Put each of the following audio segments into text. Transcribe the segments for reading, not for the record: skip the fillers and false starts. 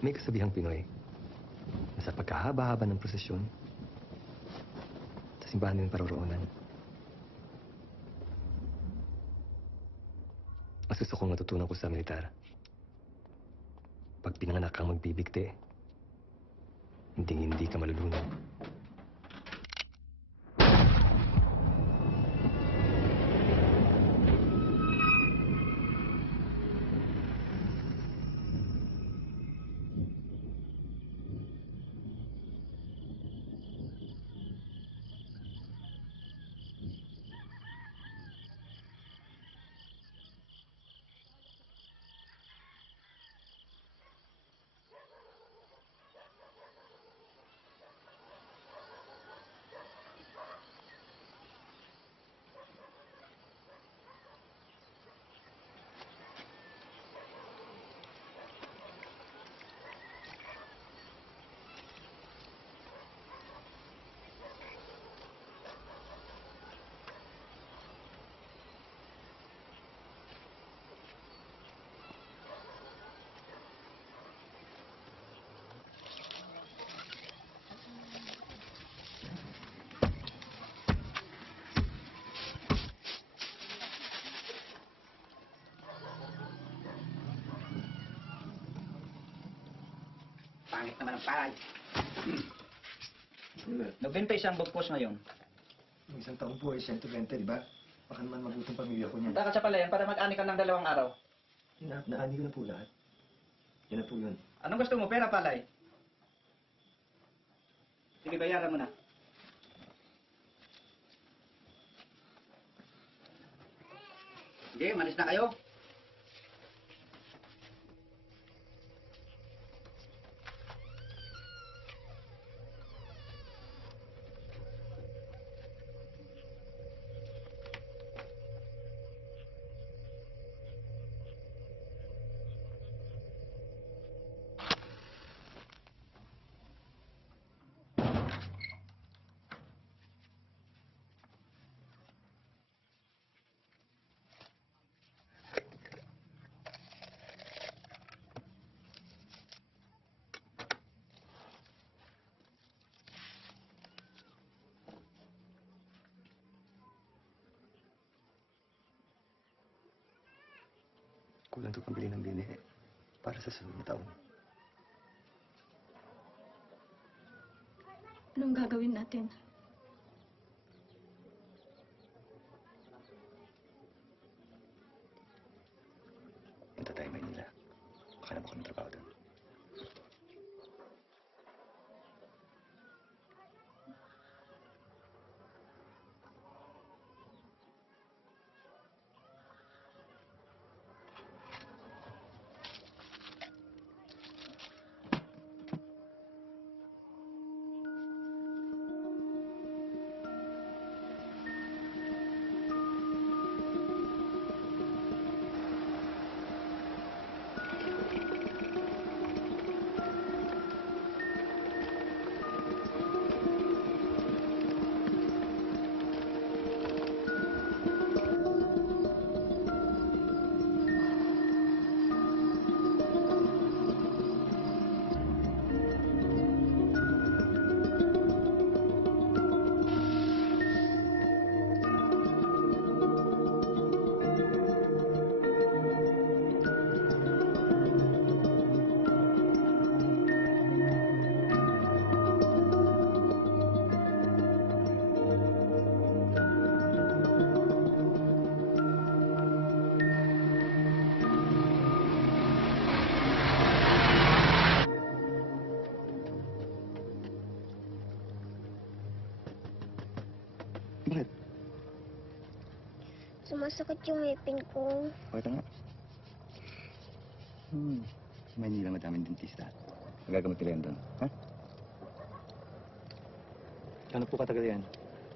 May kasabihang Pinoy na sa pagkahaba-haba ng prosesyon, sa simbahan din paroroonan. Mas gusto kong matutunan ko sa militar. Pag pinanganak kang magbibigti, hindi ka malulunod. Pangit naman ang palay. Nagbenta isang bugpos ngayon. Yung isang taong po ay 120, di ba? Baka naman mabuting pamilya ko niyan. Punta ka sa palayan para mag-ani ka ng 2 araw. Naani ko na po lahat. Yan na po yun. Anong gusto mo? Pera, palay? Sige, bayaran mo na. Sige, malis na kayo. Kulang ito pambili ng bini para sa sunod na taon. Anong gagawin natin? Punta tayo Maynila. Hanap ako ng trabaho doon. Bakit? Sumasakit yung ngipin ko. Pakita nga. Sa Maynila madaming dentista. Magagamot nila yan doon. Ha? Ano po katagal yan?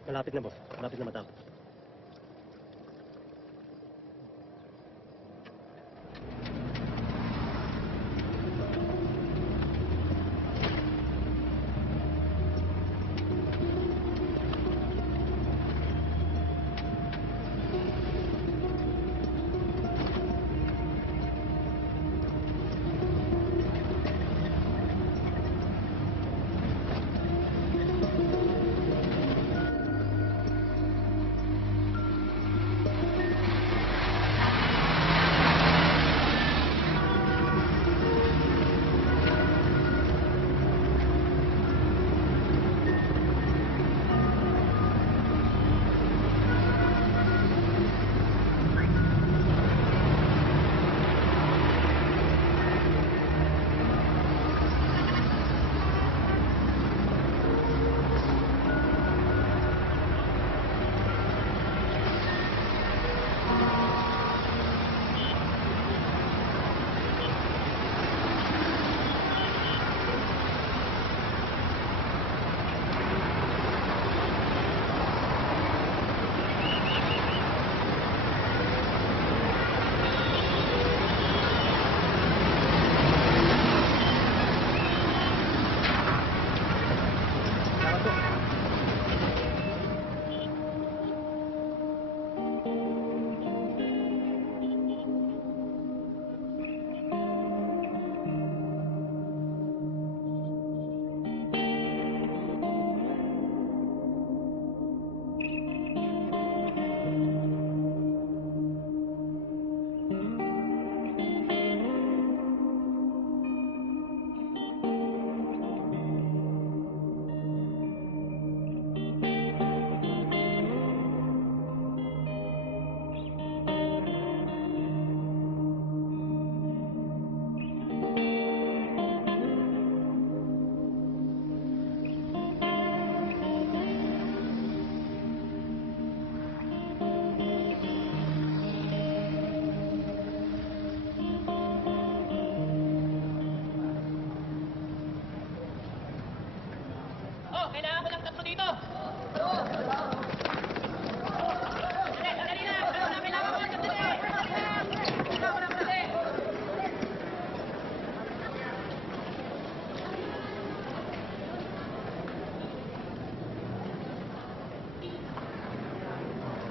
Malapit na, boss. Malapit na matapos.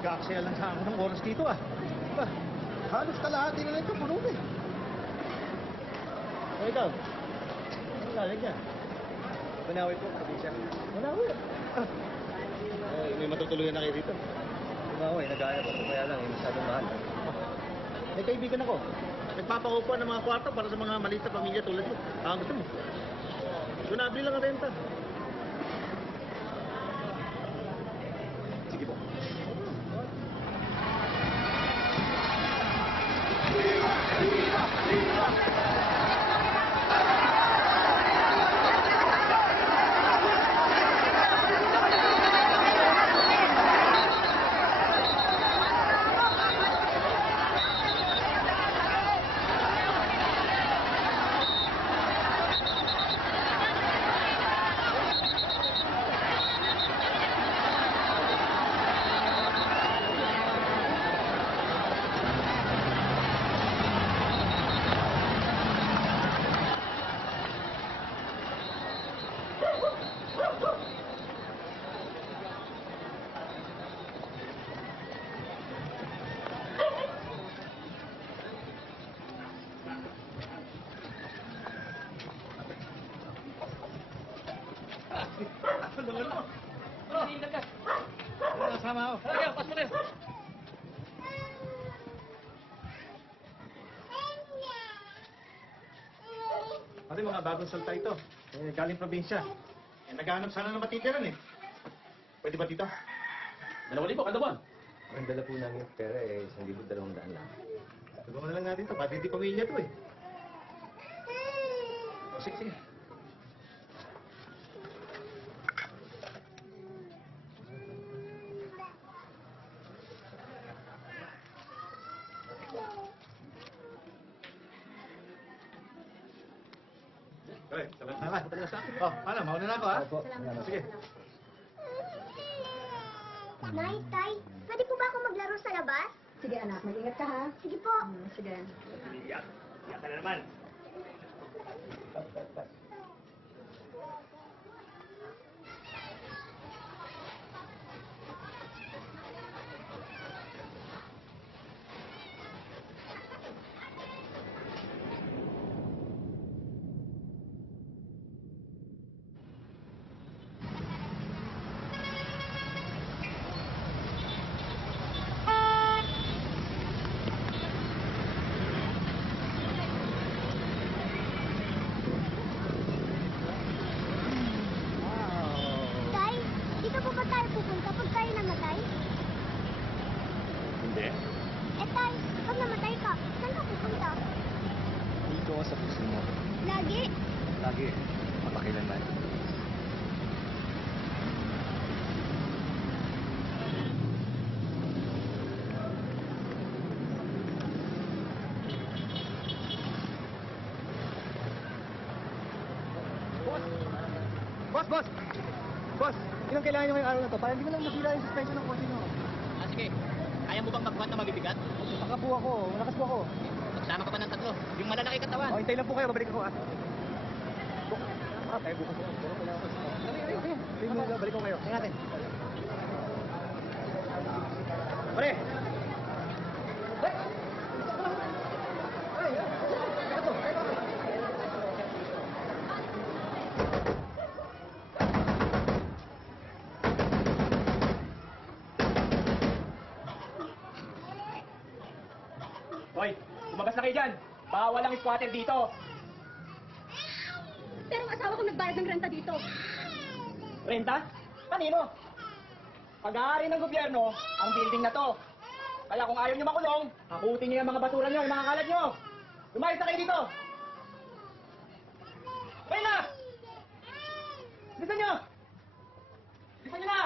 Nag-aaksaya lang sa akin ng oras dito ah. Ba, halos kalahati na lang ito, puno na eh. O ikaw, ano galing niya? Manawi po, probinsya. Manawi. Ah. May matutuluyan na kayo dito. Manawi, nag-aanap ako kaya lang, masyadong mahal. May kaibigan ako. Nagpapakupuan ng mga kwarto para sa mga maliit na pamilya tulad mo. Ah, gusto mo? Doon nabili lang ang renta. Sige po. Sama ako. Pasok na. Pati mga bagong salta ito. Galing probinsya. Naghahanap sana ng matitiran eh. Pwede ba dito? 2,000 kada buwan. Ang dala po namin yung pera eh, 1,200 lang. Tulungan na lang natin ito. Pati di pamilya ito eh. O, sige, sige. Okay, salamat. Oh, paano? Mauna na ako, ha? Opo. Sige. Nay, Tay, pwede po ba ako maglaro sa labas? Sige anak, mag-ingat ka ha. Sige po. Sige. Iyak ka na naman. Tay, dito po ba tayo pupunta pag tayo namatay? Hindi. Eh, Tay, pag namatay ka, saan ka pupunta? Dito ako sa puso mo. Lagi. Lagi, mapakailanman. Boss! Boss! Boss! Ilang kailangan nyo ngayong araw na to? Para hindi mo lang masira yung suspension ng kotse nyo. Ah, sige. Kaya mo bang magbuhat na mabibigat? Nakapo ako. Malakas po ako. Magsama ka pa ng 3. Yung malalaki katawan. O, hintay lang po kayo. Babalik ako, ah. Tayo bukas ako. Pero kailangan ko. Okay. Hintay mo nga. Balik ko kayo. Tingnan natin. Pare! Hoy, lumabas na kayo dyan. Bawal ang squatter dito. Pero ang asawa ko nagbayad ng renta dito. Renta? Kanino? Pag-aari ng gobyerno ang building na to. Kaya kung ayaw nyo makulong, hakutin nyo yung mga basura nyo, yung mga kalat nyo. Lumayas na kayo dito. Kayo na! Bilisan nyo! Bilisan nyo na!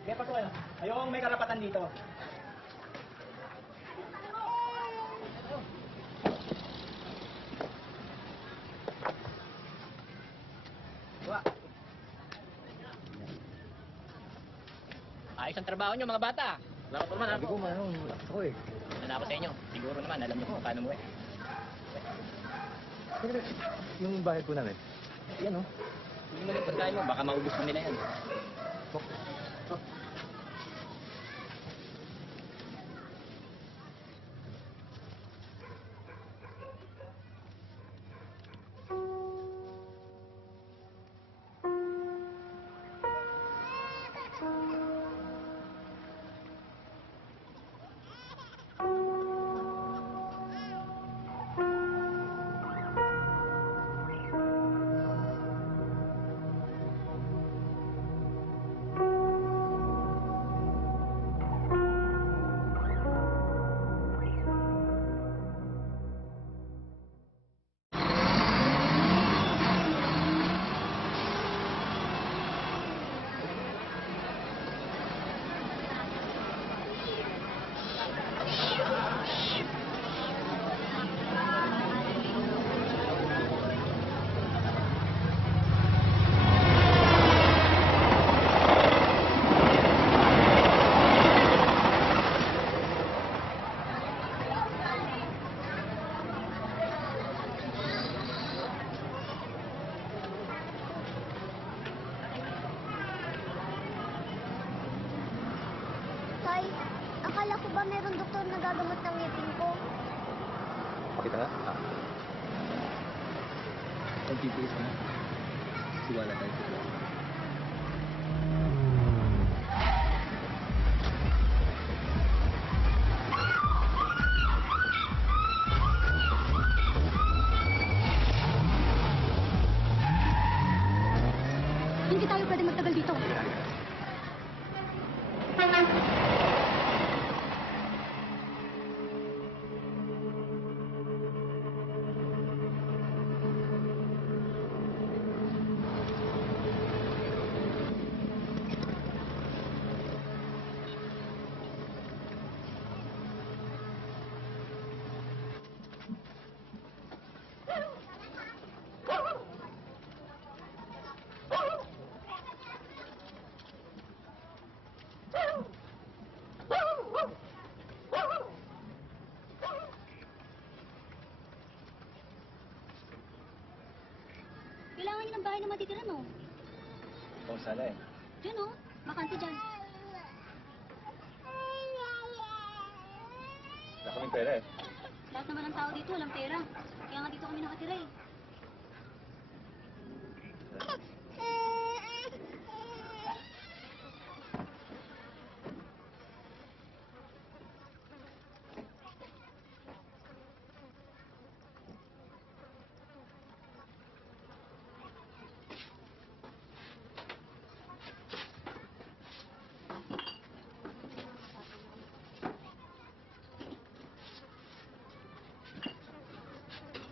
Kaya pa kayo. Ayong may karapatan dito. Ayos ang trabaho nyo, mga bata. Salamat naman, ha? Sabi ko, manong, malakas ako eh. Ano ako sa inyo? Siguro naman, alam niyo kung paano mo eh. Yung bahay po namin. Yan, oh. Hindi mo lang pagkain mo, baka maubos pa nila yan. Tay, akala ko ba meron doktor na gagamot ng ngipin ko? Pakita nga. Pag-titiis na. Tiwala tayo sa Diyos. Hindi tayo pwede magtagal dito. Kailangan niyo ng bahay na matitira, no? Oo, sana eh. Diyan, oh. Bakante dyan. Wala kaming pera eh. Lahat naman ng tao dito, walang pera. Kaya nga dito kami nakatira, eh.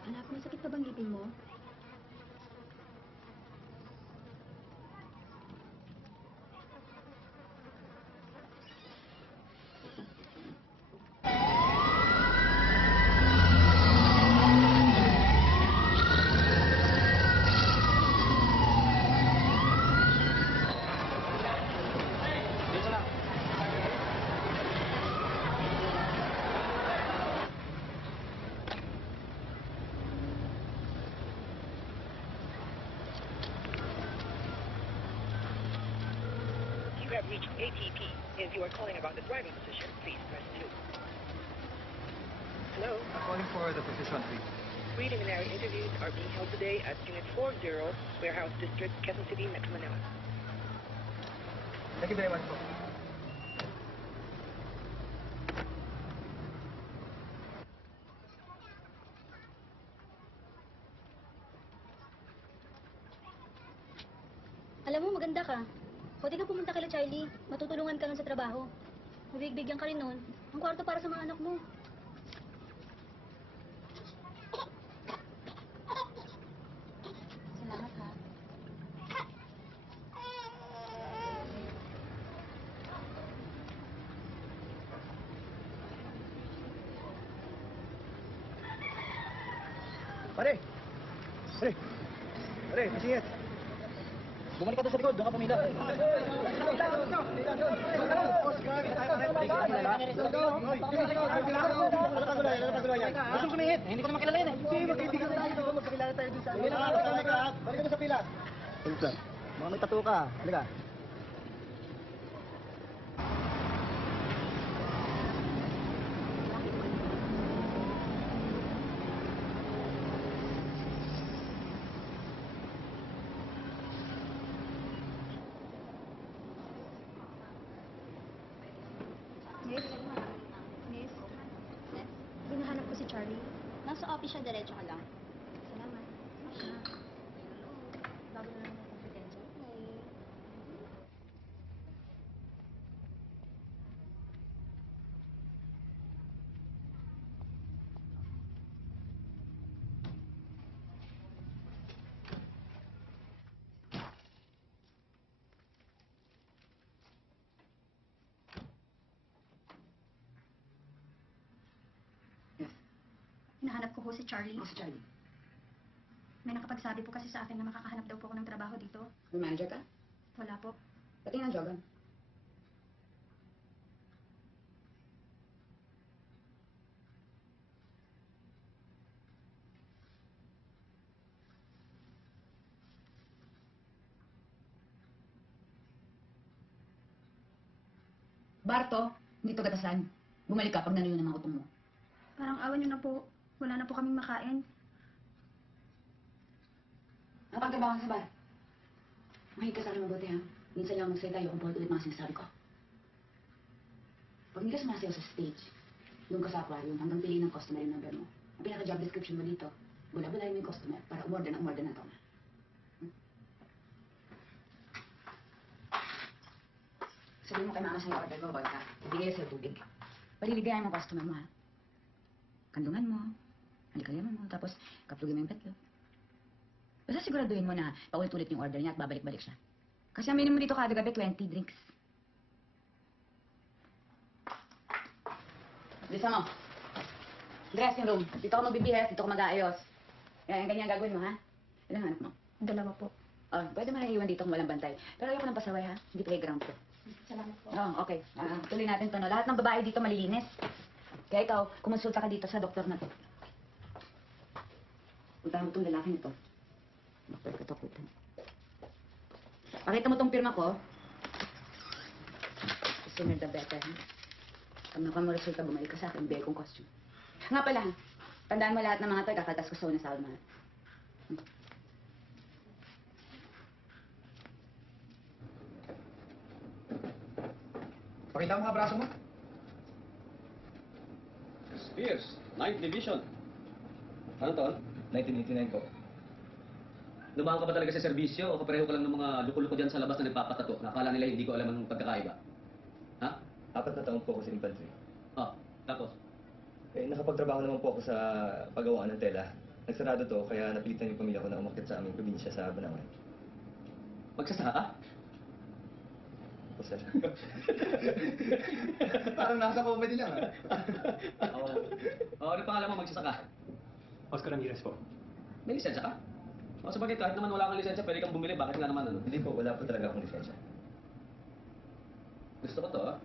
Anak, masakit pa bang ngipin mo? You have reached ATP. If you are calling about the driving position, please press 2. Hello? I'm calling for the position, please. Preliminary interviews are being held today at Unit 40, Warehouse District, Quezon City, Metro Manila. Thank you very much po. Alam mo, maganda ka. Pwede ka pumunta kila Charlie. Matutulungan ka nun sa trabaho. Mabigbigyan ka rin nun. Ang kwarto para sa mga anak mo. Salamat, ha. Pare! Pare! Pare, masingit! Bumalik ka doon sa likod, doon ka pumila. Gusto sumingit, hindi ko naman kilala yan eh. Hindi, magkaibigan tayo doon, magkakilala tayo doon sa ano. Balik ka doon sa pila. Mga may tattoo ka, halika. Miss? Miss? Hinahanap ko si Charlie. Nasa office siya, diretso ka lang. Salamat. Bago na naman ang kompetensya. Hinahanap ko si Charlie. Si Charlie. May nakapagsabi po kasi sa akin na makakahanap daw po ako ng trabaho dito. May manager ka? Wala po. Pati ng jogan. Barto, hindi to gatasan. Bumalik ka pag nanuyo ng mga utong mo. Parang awan niyo na po. Wala na po kaming makain. Napagtrabaho ka sa bar. Mahilig ka sa akin mabuti, ha? Minsan lang magsalita, ayokong paulit-ulit mga sinasabi ko. Pag hindi ka sumasayaw sa stage, doon ka sa aquarium hanggang piliin ng customer yung number mo. Ang pinaka-job description mo dito, bula-bulayin mo yung customer para umorder ng toma. Sabihin mo kay mama sa'yo order ko, vodka. Ibigay sa'yo tubig. Paliligayan mo customer mo, ha? Kandungan mo, halikayan mo, tapos kaplugin mo yung petlo. Basta siguraduhin mo na paulit-ulit yung order niya at babalik-balik siya. Kasi ang minimum dito kada gabi, 20 drinks. Bisa mo. Dressing room. Dito ako magbibihis, dito ako mag-aayos. Yan, ganyan gagawin mo, ha? Ilang hanap mo? Dalawa po. Oh, pwede mo na iwan dito kung walang bantay. Pero ayoko ng pasaway, ha? Hindi playground to. Salamat po. Oh, okay. Tuloy natin to, no? Lahat ng babae dito malilinis. Kaya ikaw, kumonsulta ka dito sa doktor na to. Puntahan mo itong lalaki nito. Doktor ka to, puto. Pakita mo itong pirma ko. The sooner the better, ha? Pag nakuha mo resulta, bumalik ka sa akin, bigay kong costume. Nga pala, ha? Tandaan mo lahat ng mga to, kakatas ko sa una sa alma. Pakita mo nga braso mo. Spears, 9th Division. Ano to? 1989 po. Lumahan ka ba talaga sa serbisyo o kapareho ka lang ng mga luko-luko dyan sa labas na nagpapatato? Nakala nila hindi ko alam ang pagkakaiba. Ha? 4 na taon po ako sa infantry. Oh, tapos? Eh, nakapagtrabaho naman po ako sa paggawaan ng tela. Nagsarado to, kaya napilitan yung pamilya ko na umakyat sa aming probinsya sa Banangan. Magsasaka ka? Po, sir. Parang nasa comedy lang, ha? Oo. Oh, ano pangalan mo magsasaka? Oscar Ramirez po. May lisensya ka? O sabagay, kahit naman wala kang lisensya, pwede kang bumili. Bakit nga naman ano? Hindi po, wala po talaga akong lisensya. Gusto ko to, ha?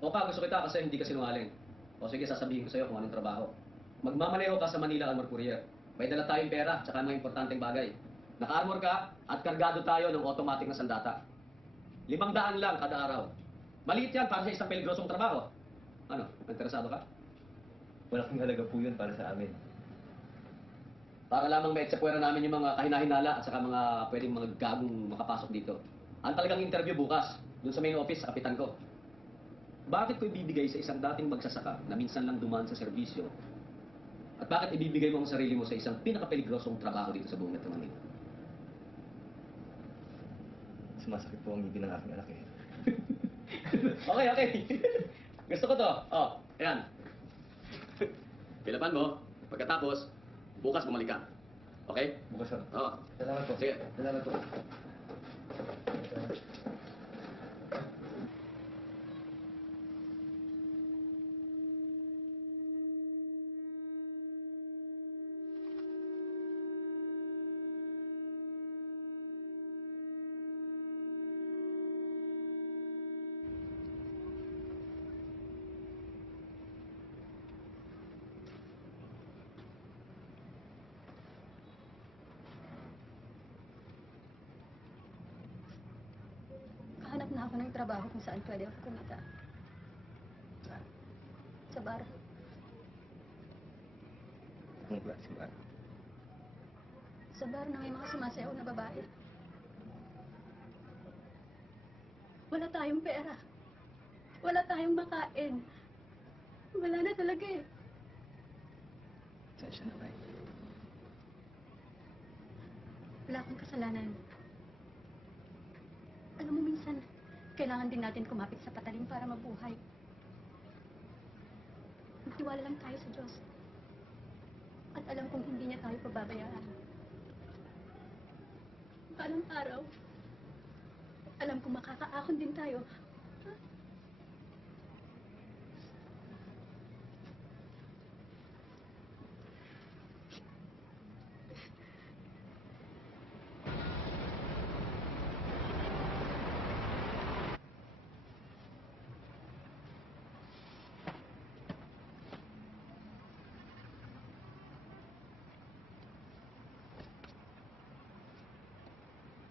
O pa, gusto kita kasi hindi ka sinungaling. O sige, sasabihin ko sa'yo kung anong trabaho. Magmamaneho ka sa Manila Armor Courier. May dala tayong pera, tsaka mga importanteng bagay. Naka-armor ka, at kargado tayo ng automatic na sandata. 500 lang kada araw. Maliit yan para sa isang peligrosong trabaho. Ano, interesado ka? Malaking halaga po yun para sa amin. Para lamang maitsapwera namin yung mga kahinahinala at saka mga pwedeng mga gagong makapasok dito. Ang talagang interview bukas, dun sa main office sa kapitan ko. Bakit ko ibibigay sa isang dating magsasaka na minsan lang dumaan sa serbisyo? At bakit ibibigay mo ang sarili mo sa isang pinakapeligrosong trabaho dito sa buong Metro Manila? Sumasakit po ang ngipin ng aking anak eh. Okay, okay. Gusto ko to. Oh, ayan. Pilapan mo. Pagkatapos, bukas bumalik ka. Okay? Bukas, sir. Oo. Salamat po. Sige. Salamat po. trabaho kung saan pwede ako kumita. Saan? Sa bar. Anong klaseng bar? Sa bar na may mga sumasayaw na babae. Wala tayong pera. Wala tayong makain. Wala na talaga eh. Sensya na, May. Wala akong kasalanan. Alam mo, minsan, kailangan din natin kumapit sa patalim para mabuhay. Magtiwala lang tayo sa Diyos. At alam kong hindi niya tayo pababayaan. Balang araw, alam kong makakaahon din tayo.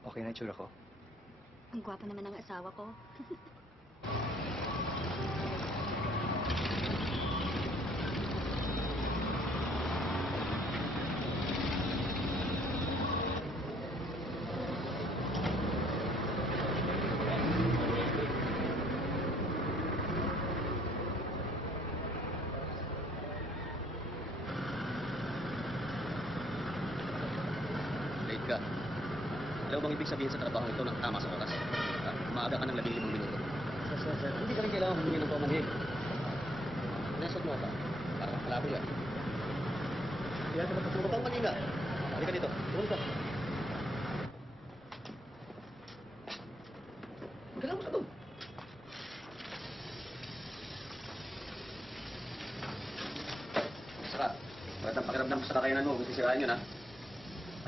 Okay na itsura ko. Ang gwapo naman ng asawa ko. Late ka. Alam mo bang ibig sabihin sa trabaho ito ng tama sa oras? Maaga ka ng 15 minuto. Sir, hindi ka rin kailangan humingi ng pamanhin. Nesot mo pa. Para kang kalabo yan. Kaya ka matuturo pang malinga. Halika dito. Tuwan ka. Magalaw mo sa doon. Saka, bakit ang pakiramdam ko sa kakayanan mo? Kung sisirain yun, ha?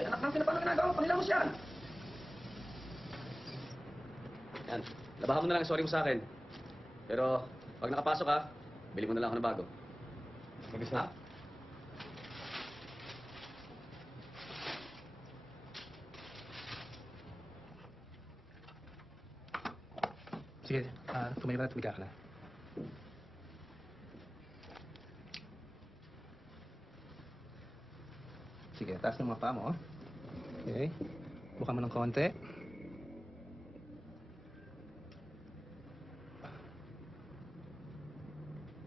Ay, anak natin na paano ginagawa mo? Panilamos yan! Yan. Labahan mo na lang ang sorry mo sa akin. Pero, pag nakapasok ka, bili mo na lang ako ng bago. Sige, sir. Ha? Sige, tumayo ka na at tumiga ka na. Sige, taas ng mga paa mo, oh. Okay. Buka mo ng konti.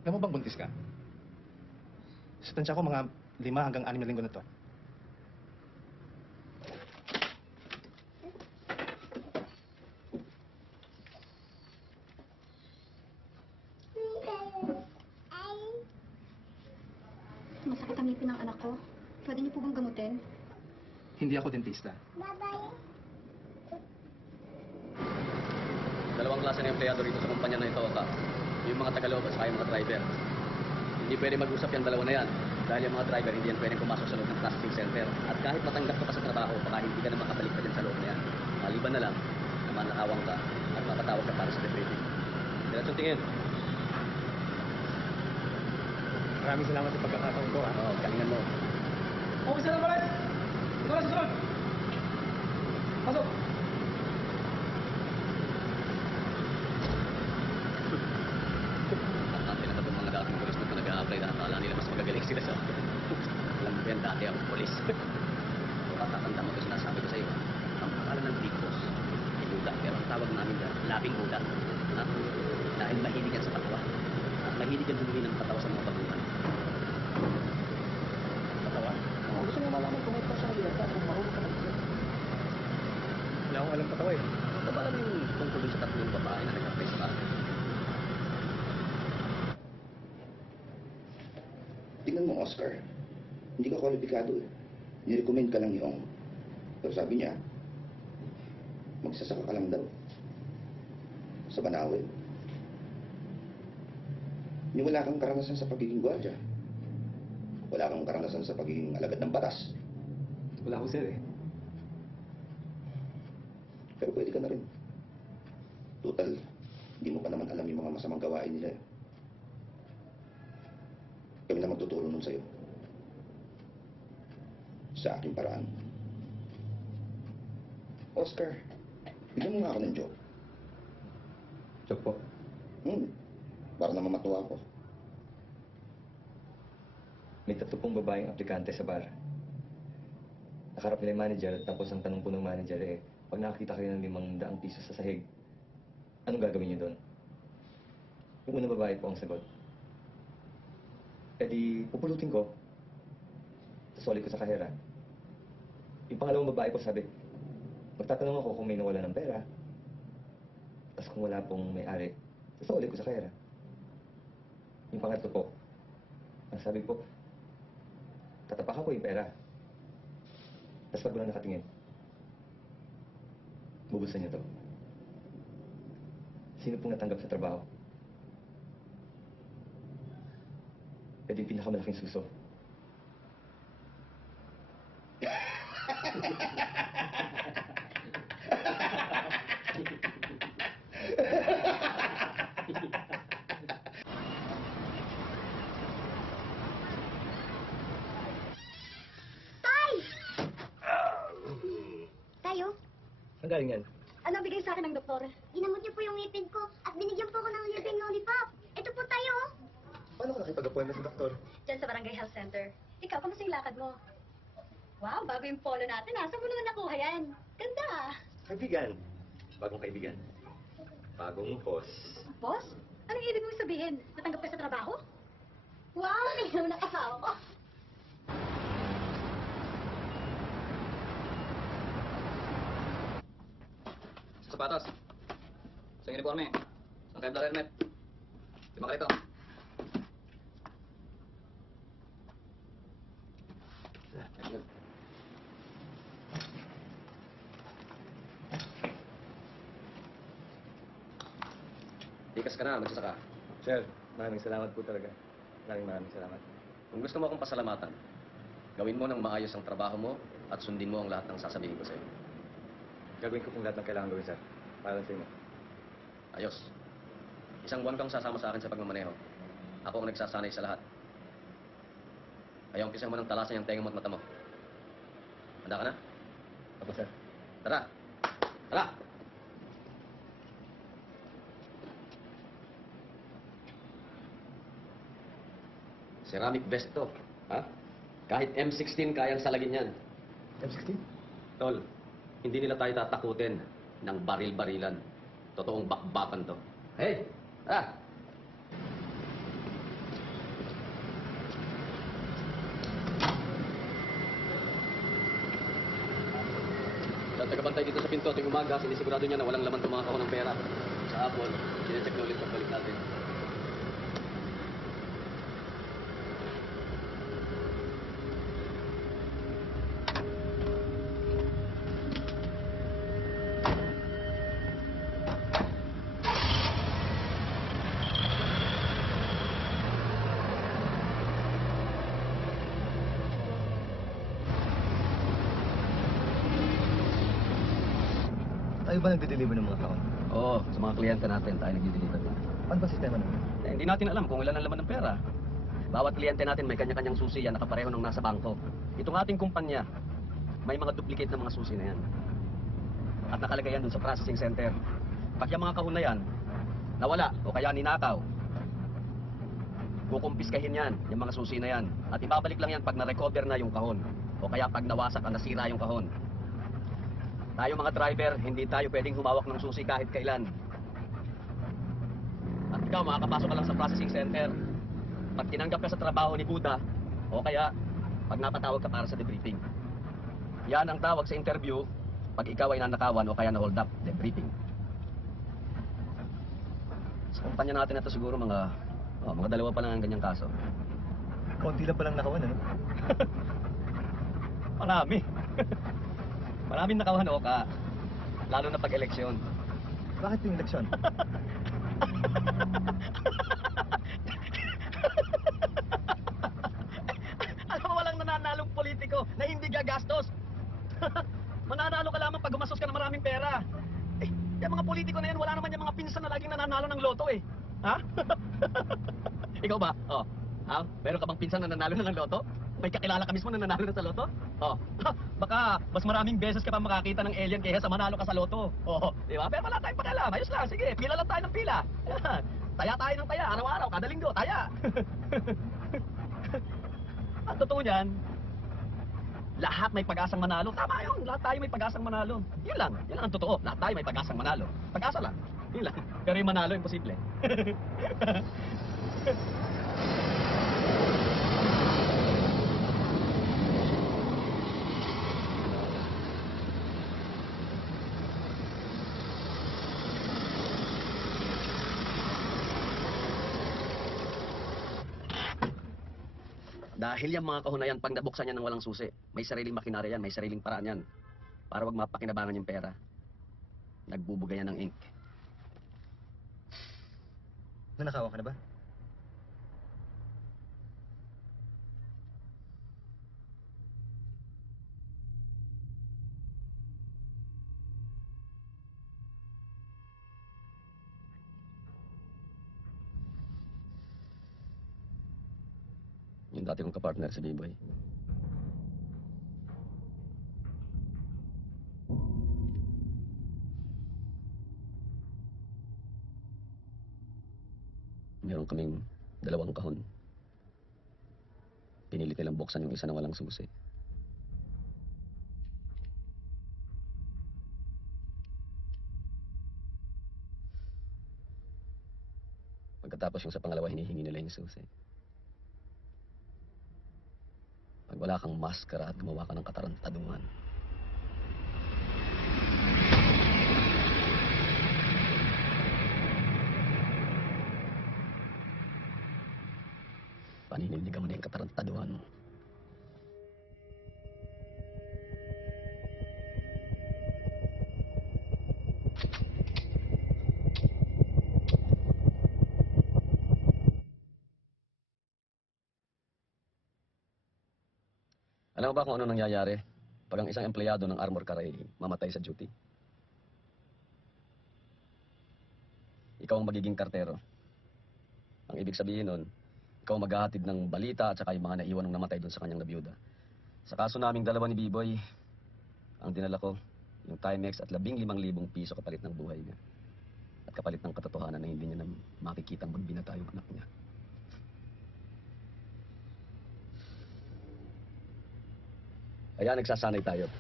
Alam mo bang buntis ka? Sa tansya ko, mga 5 hanggang 6 na linggo na to. Masakit ang ngipin ng anak ko. Pwede niyo po bang gamutin? Hindi ako dentista. Bye-bye. Dalawang klase ng empleyado rito sa kumpanya na ito, Oka. Yung mga tagaloob at saka yung mga driver. Hindi pwede mag-usap yung dalawa na yan. Dahil yung mga driver hindi yan pwedeng pumasok sa loob ng processing center. At kahit matanggap ka pa sa trabaho, baka hindi ka na makabalik pa dyan sa loob na yan. Maliban na lang, na manakawang ka at mapatawag ka para sa debriefing. Diretsong tingin. Maraming salamat sa pagkakataon ko, ha? Oo, galingan mo. Officer ng balat! Ito na susunod! Pasok! Ang pinaka mga dating polis na nag-a-apply na akala nila mas magagaling sila sa akin. Alam mo ba yan, dati ako polis. Patatanda mo ito sinasabi ko sa iyo. Ang pangalan ng Big Boss ay Buda, pero ang tawag namin dyan, Labing Buda. Ha? Dahil mahilig yan sa patawa. At mahilig yan bumili ng patawa sa mga baguhan. Patawa? Oo, gusto mo malaman kung may pasya ka kung marunong ka mag-isip. Wala akong alam patawa, eh. Ano ba alam mo yung tungkol dun sa tatlong babae na nag-apply sa akin? Tingnan mo, Oscar. Hindi ka kwalipikado eh. Nirecommend ka lang ni Ong. Pero sabi niya, magsasaka ka lang daw. Sa Banawe. Ni wala kang karanasan sa pagiging gwardiya. Wala kang karanasan sa pagiging alagad ng batas. Wala ako, sir, eh. Pero pwede ka na rin. Total, hindi mo pa naman alam yung mga masamang gawain nila eh. Kami na magtuturo nun sa'yo. Sa aking paraan. Oscar, bigyan mo nga ako ng job. Joke po. Para naman matuwa ko. May 3 pong babaeng aplikante sa bar. Nakarap nila yung manager, tapos ang tanong po ng manager pag nakakita kayo ng 500 piso sa sahig, anong gagawin niyo doon? Yung unang babae po ang sagot. Eh di, pupulutin ko. Sasoli ko sa kahera. Yung pangalawang babae po sabi, magtatanong ako kung may nawala ng pera. Tapos kung wala pong may-ari, sasoli ko sa kahera. Yung pangatlo po, ang sabi po, tatapakan ko yung pera. Tapos pag walang nakatingin, bubusan niyo to. Sino pong natanggap sa trabaho? Pwede yung pinakamalaking suso. Tayo? Saan galing yan? Ano bigay sa akin ng doktor? Ginamot niyo po yung ngipin ko at binigyan po ko ng living lollipop. Ito po tayo. Paano ka nakipag-appointment sa doktor? Diyan sa Barangay Health Center. Ikaw, kamusta yung lakad mo? Wow, bago yung polo natin ha. Saan mo naman nakuha yan? Ganda ah. Kaibigan. Bagong kaibigan. Bagong boss. Boss? Anong ibig mong sabihin? Natanggap ka sa trabaho? Wow, tingnan mo na kasawa ko. Sapatos. Sa uniforme. Sa keblar helmet. 5 ka rito. Likas ka na, magsasaka. Sir, maraming salamat po talaga. Maraming salamat. Kung gusto mo akong pasalamatan, gawin mo ng maayos ang trabaho mo at sundin mo ang lahat ng sasabihin ko sa'yo. Gagawin ko pong lahat ng kailangan gawin, sir. Para sa inyo. Ayos. 1 buwan kang sasama sa akin sa pagmamaneho. Ako ang nagsasanay sa lahat. Kaya umpisan mo ng talasan yung tenga mo at mata mo. Handa ka na? Apo, sir. Tara! Tara! Ceramic vest to. Ha? Kahit M16 kayang salagin yan. M16? Tol, hindi nila tayo tatakutin ng baril-barilan. Totoong bakbakan to. Hey! Ah! Sa tagabantay dito sa pinto tuwing umaga, sinisigurado niya na walang laman itong mga kahon ng pera. Sa hapon, sinecheck na ulit pagbalik natin. Tayo ba nagde-deliver ng mga kahon? Oo, sa mga kliyente natin tayo nag-deliver na. Paano ba sistema naman? Hindi natin alam kung ilan ang laman ng pera. Bawat kliyente natin may kanya-kanyang susi yan, nakapareho ng nasa bangko. Itong ating kumpanya, may mga duplicate na mga susi na yan. At nakalagay yan dun sa processing center. Pag yung mga kahon na yan, nawala o kaya ninakaw, kukumpiskahin yan, yung mga susi na yan. At ibabalik lang yan pag na-recover na yung kahon. O kaya pag nawasak o nasira yung kahon. Tayo mga driver, hindi tayo pwedeng humawak ng susi kahit kailan. At ikaw, makakapasok ka lang sa processing center. Pag tinanggap ka sa trabaho ni Buda, o kaya pag napatawag ka para sa debriefing. Yan ang tawag sa interview pag ikaw ay nanakawan o kaya na-hold up, debriefing. Sa kumpanya natin na ito siguro mga 2 pa lang ang ganyang kaso. Konti lang palang nakawan, ano? Marami. Maraming nakawan o ka, lalo na pag-eleksyon. Bakit yung eleksyon? Alam mo, walang nananalong politiko na hindi gagastos. Mananalo ka lamang pag gumastos ka ng maraming pera. Eh, yung mga politiko na yan, wala naman yung mga pinsan na laging nananalo ng loto eh. Ha? Ikaw ba? Oh. Ha? Meron ka bang pinsan na nanalo na ng loto? May kakilala ka mismo na nanalo na sa loto? Oh. Baka mas maraming beses ka pa makakita ng alien kaysa manalo ka sa loto. Oh, di ba? Pero wala tayong pakialam. Ayos lang. Sige, pila lang tayo ng pila. Yan. Taya tayo ng taya. Araw-araw, kada linggo. Taya. Ang totoo niyan, lahat may pag-asang manalo. Tama yun. Lahat tayo may pag-asang manalo. Yun lang. Yun lang ang totoo. Lahat tayo may pag-asang manalo. Pag-asa lang. Yun lang. Pero yung manalo, imposible. Dahil yung mga kahon na yan, pag nabuksan yan ng walang susi, may sariling makinarya yan, may sariling paraan yan. Para wag mapakinabangan yung pera. Nagbubuga yan ng ink. Nanakawa ka na ba? Yung dati kong kapartner si B-Boy. Meron kaming 2 kahon. Pinilit nilang buksan yung isa na walang susi. Pagkatapos yung sa pangalawa, hinihingi nila yung susi. Pag wala kang maskara at gumawa ka ng katarantaduhan, paniniligan mo na yung katarantaduhan mo. Alam mo ba kung ano nangyayari pag ang isang empleyado ng Armor Car ay mamatay sa duty? Ikaw ang magiging kartero. Ang ibig sabihin nun, ikaw ang maghahatid ng balita at saka yung mga naiwan ng namatay doon sa kanyang nabiyuda. Sa kaso naming 2 ni B-Boy, ang dinala ko, yung Timex at 15,000 piso kapalit ng buhay niya. At kapalit ng katotohanan na hindi niya na makikitang magbinata yung anak niya. Kaya nagsasanay tayo.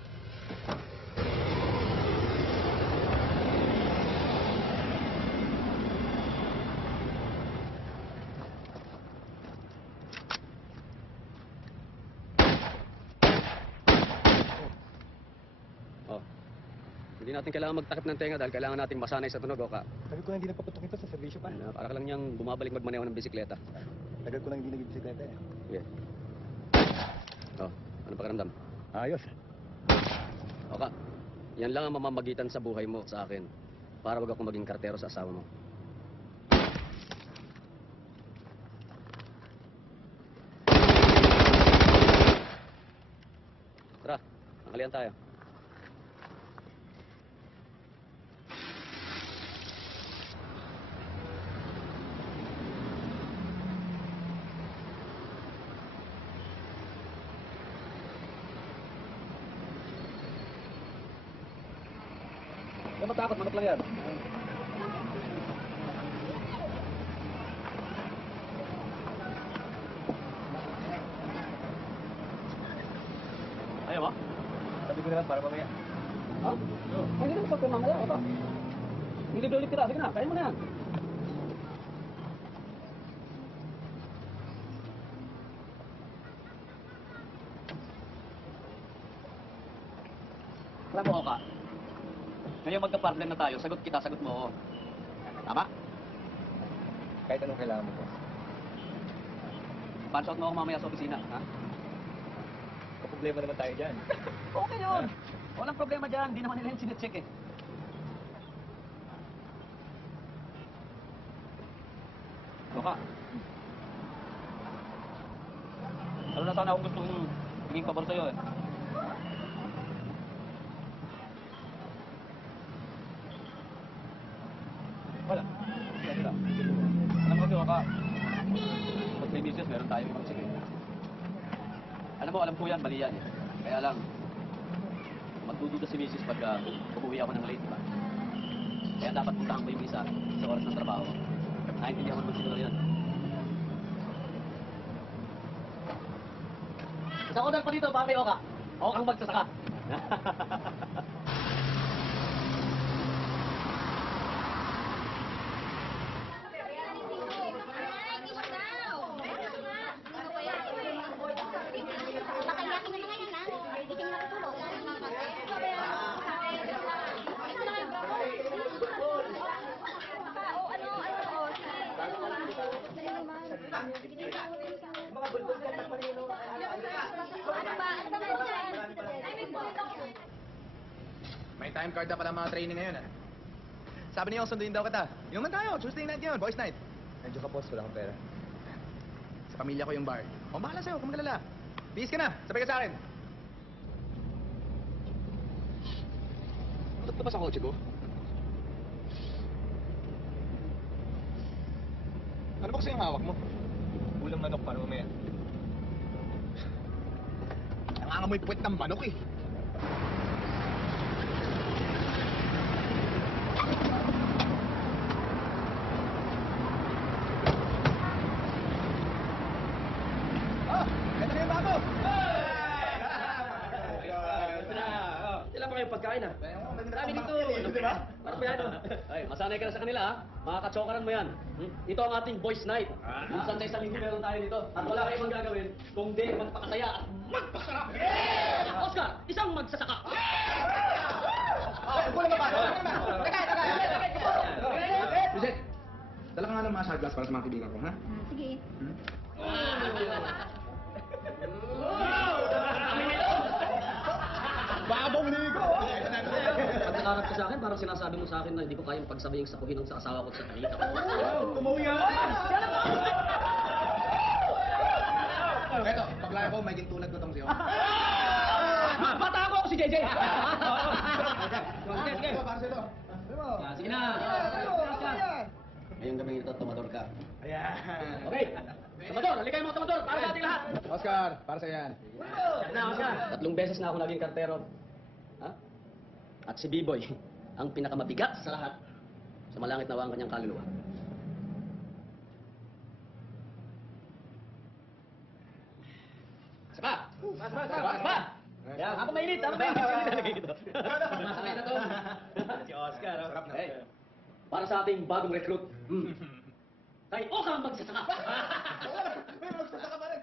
Oh. Hindi natin kailangan magtakip ng tenga dahil kailangan nating masanay sa tunog, Oka. Tagal ko na hindi nagpaputok ito sa servisyo pa. Para ka lang niyang bumabalik magmaneho ng bisikleta. Tagal ko na hindi nagbibisikleta eh. Sige. Oh, ano pakiramdam? Ayos. Oka, yan lang ang mamamagitan sa buhay mo sa akin para wag ako maging kartero sa asawa mo. Tara, angkalian tayo. Huwag matakot, manok lang yan. Ayaw mo? Sabi ko naman para mamaya. Ha? Hindi naman pagka mamaya, ito. Nilibre ulit kita, sige na, kaya mo na yan. Alam mo, Oka, ngayon magka-partner na tayo, sagot kita, sagot mo ako. Tama? Kahit anong kailangan mo po. Punch out mo ako mamaya sa opisina, ha? Problema naman tayo dyan. Okay yun. Walang problema dyan, hindi naman nila yung sinecheck eh. Oka. Ano na sana akong gustong hinging pabor sa'yo eh. Wala. Sige lang. Alam mo, Oka, pag may business, meron tayong ibang sige. alam ko yan, mali yan. Kaya lang, magdududa si Mrs. pag umuwi ako ng late, di ba? Kaya dapat puntahan ko yung isa sa oras ng trabaho. Naintindihan ko naman siguro yan. Isang order pa dito, baka may oka. Ako kang magsasaka. Makayakin na mga yan, ha? Hindi ka nakatulog. May time card na pala mga training ngayon, ah. Sabi niyo, sunduin daw kita. Yung man tayo, Tuesday night yun, boys night. Medyo ka, boss. Wala akong pera. Sa pamilya ko yung bar. O, bahala sa'yo, kung magalala. Bihis ka na, sabay ka sa akin. Ba't ba sa kotse ko? Ano ba kasi yung hawak mo? Ulam manok para mamaya. Nangangamoy puwet ng manok eh. Oh, ito na yung bago! Sila pa kayong pagkain, ha? Marami dito. Di ba? Parang ba yan, oh? Ay, masanay ka na sa kanila, ha? Makakatsokaran mo yan. Ito ang ating boys night. Minsan sa isang linggo meron tayo dito. At wala kayong gagawin kung di magpakasaya at magpasarap. Oscar, isang magsasaka. Kulang ka pa! Lizette, dala ka nga ng mga shot glass para sa mga kaibigan ko, ha? Sige. Babong ligo! Pag nakarap ka sa akin, parang sinasabi mo sa akin na hindi ko kayang pagsabihin sa kuhin ng sa asawa ko sa kanila. Tumuwi yan! Eto, paglaya ko, may gintulad ko tong siyo. Bata ako si JJ! Sige, sige. Para sa'yo. Sige na! Ngayong gabi ito, tumador ka. Ayan. Okay! Tumador! Halika yung mga tumador! Para sa ating lahat! Oscar, para sa yan. Na, Oscar! 3 beses na ako naging kartero. Ha? At si B-Boy, ang pinakamabigat sa lahat. Sumalangit na ang kanyang kaluluwa. Saka! Saka! Yan, ako mainit! Ako mainit! Masakay na to! Si Oscar, oh. Hey, para sa ating bagong recruit. Kay Oka ang magsasaka! May magsasaka pa rin.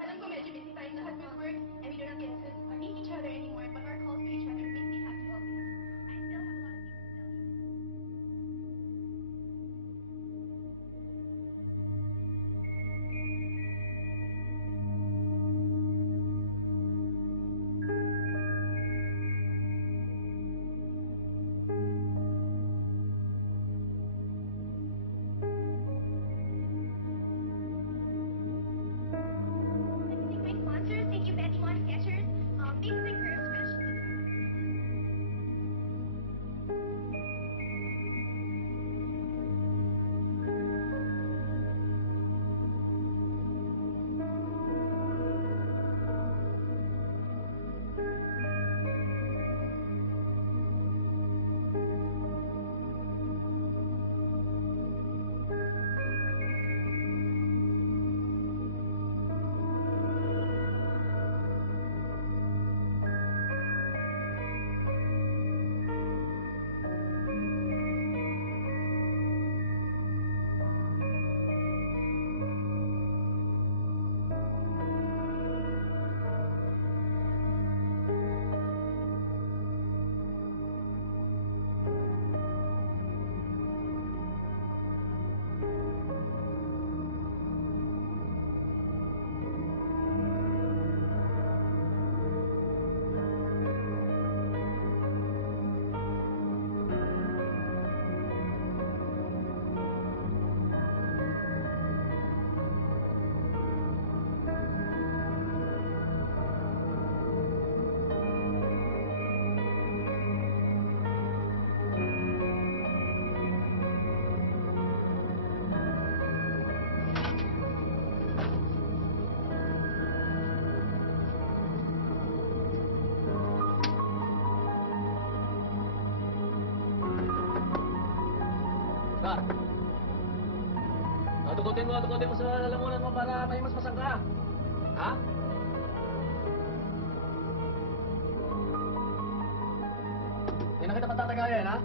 Alam ko medyo busy tayong lahat with work and we do not get to meet each other anymore, but our calls to each other make me happy always. I still have a lot of things to tell you. Dukutin mo sa lalamunan mo para may mas masangka. Ha? Hindi na kita patatagayan, ha?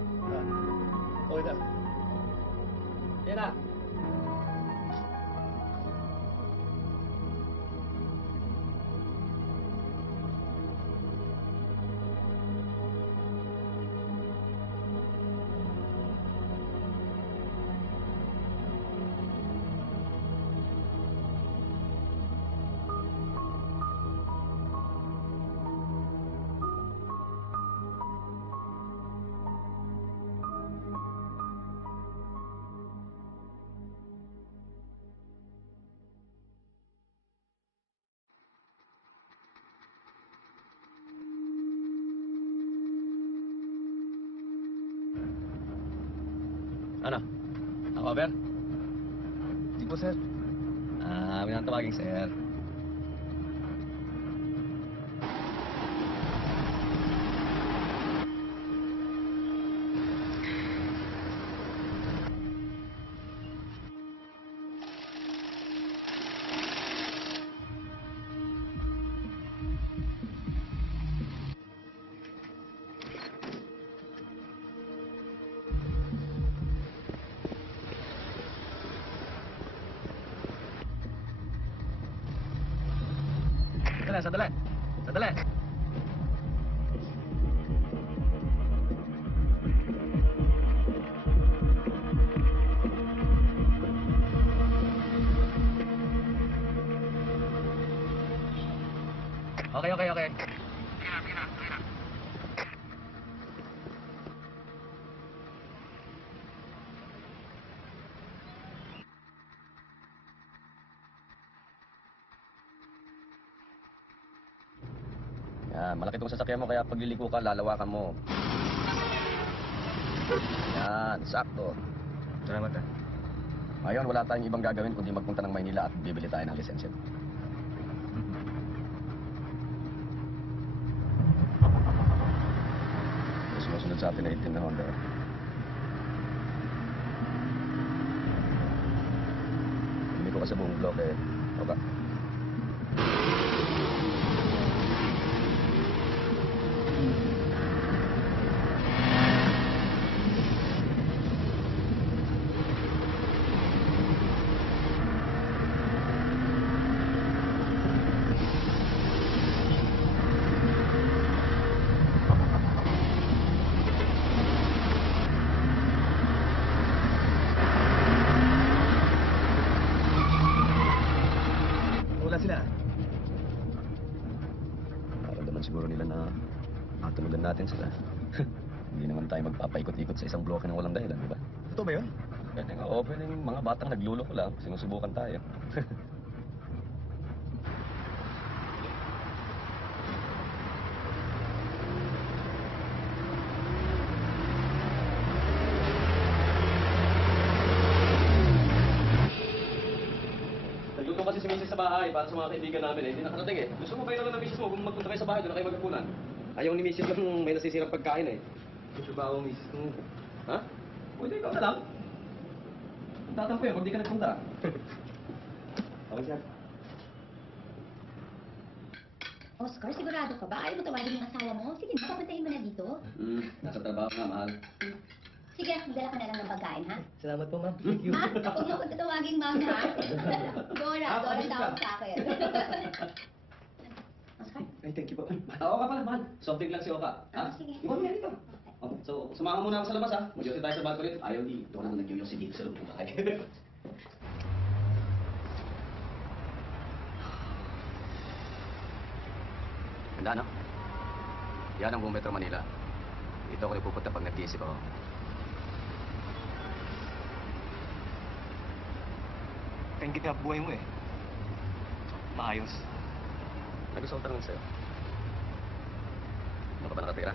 Okay na. Yan na. Ano? Over? Di po, sir. May nang tawagin, sir. Sandali. Okay. Yan, malaki itong sasakyan mo kaya pagliliko ka, lalawakan mo. Yan, sakto. Salamat, ha. Ngayon, wala tayong ibang gagawin kundi magpunta ng Maynila at bibili tayo ng lisensya. Sumusunod sa atin na itim na Honda. Hindi ko kasi buong block eh. Okay. Wala sila. Nararamdaman siguro nila na natulugan natin sila. Hindi naman tayo magpapaikot-ikot sa isang bloke ng walang dahilan, di ba? Totoo ba yun? Pwede nga, o pwede yung mga batang nagluloko lang, sinusubukan tayo. Nagluto kasi si Mrs. sa bahay para sa mga kaibigan namin eh. Hindi nakarating eh. Gusto mo kayo na lang ng Mrs. mo kung magpunta kayo sa bahay, doon na kayo magkapunan. Ayaw ni Mrs. yung may nasisirang pagkain eh. Gusto ba ako, misis mo? Ha? Pwede ikaw na lang. Ang tatampo yun, kung di ka nagpunta. Okay, sir. Oscar, sigurado ka ba? Ayaw mo tawagin yung asawa mo? Sige, papuntahin mo na dito. Nasa trabaho nga, mahal. Sige, magdala ka na lang ng pagkain, ha? Salamat po, ma'am. Thank you. Ha? Huwag mo ko tatawagin, ma'am, ha? Dora tawag sa akin. Oscar? Ay, thank you po. Oo ka pala, mahal. Soft drink lang si Oka. Ha? Sige. Iwan mo yan ito. Oh, so, samahan mo na ako sa labas, ha? Mag-yosi tayo sa balcony. Ayaw di. Ito ka naman nag-yosi dito sa loob ng bahay. Ganda, no? Yan ang buong Metro Manila. Dito ako nagpupunta pag nag-iisip ako. Kain kita buhay mo eh. Maayos. May gusto kong tanongin sa'yo. Ano ka ba nakatira?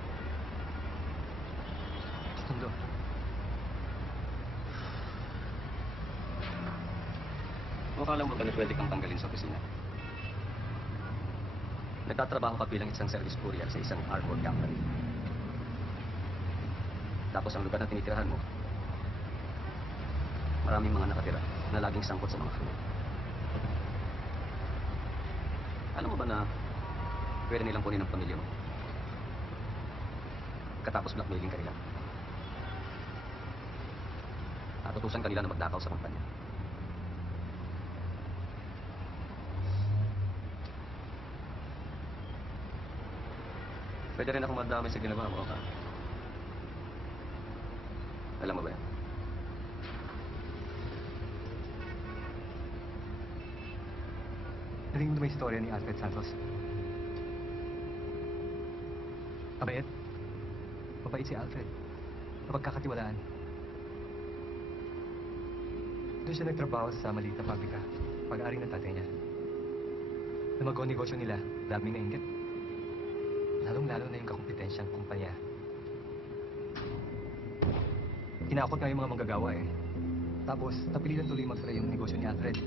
Mundo. Akala mo ba na pwede kang tanggalin sa opisina? Nagtatrabaho ka bilang isang service courier sa isang armored company. Tapos ang lugar na tinitirahan mo, maraming mga nakatira. na laging sangkot sa mga krimen. Alam mo ba na pwede nilang kunin ang pamilya mo? Katapos blackmailing ka nila. At utusan kanila na magdakaw sa kumpanya. Pwede rin akong madamay sa ginagawa mo, ka. Alam mo ba yan? Narinig mo na may istorya ni Alfred Santos? Mabait. Mabait si Alfred. Mapagkakatiwalaan. Doon siya nagtrabaho sa maliit na pabrika. Pag-aari ng tatay niya. Lumagaw ang negosyo nila. Daming nainggit. Lalong-lalo na yung kakompetensyang kumpanya. Kinakot nga yung mga manggagawa eh. Tapos, napilitan tuloy magsara yung negosyo ni Alfred.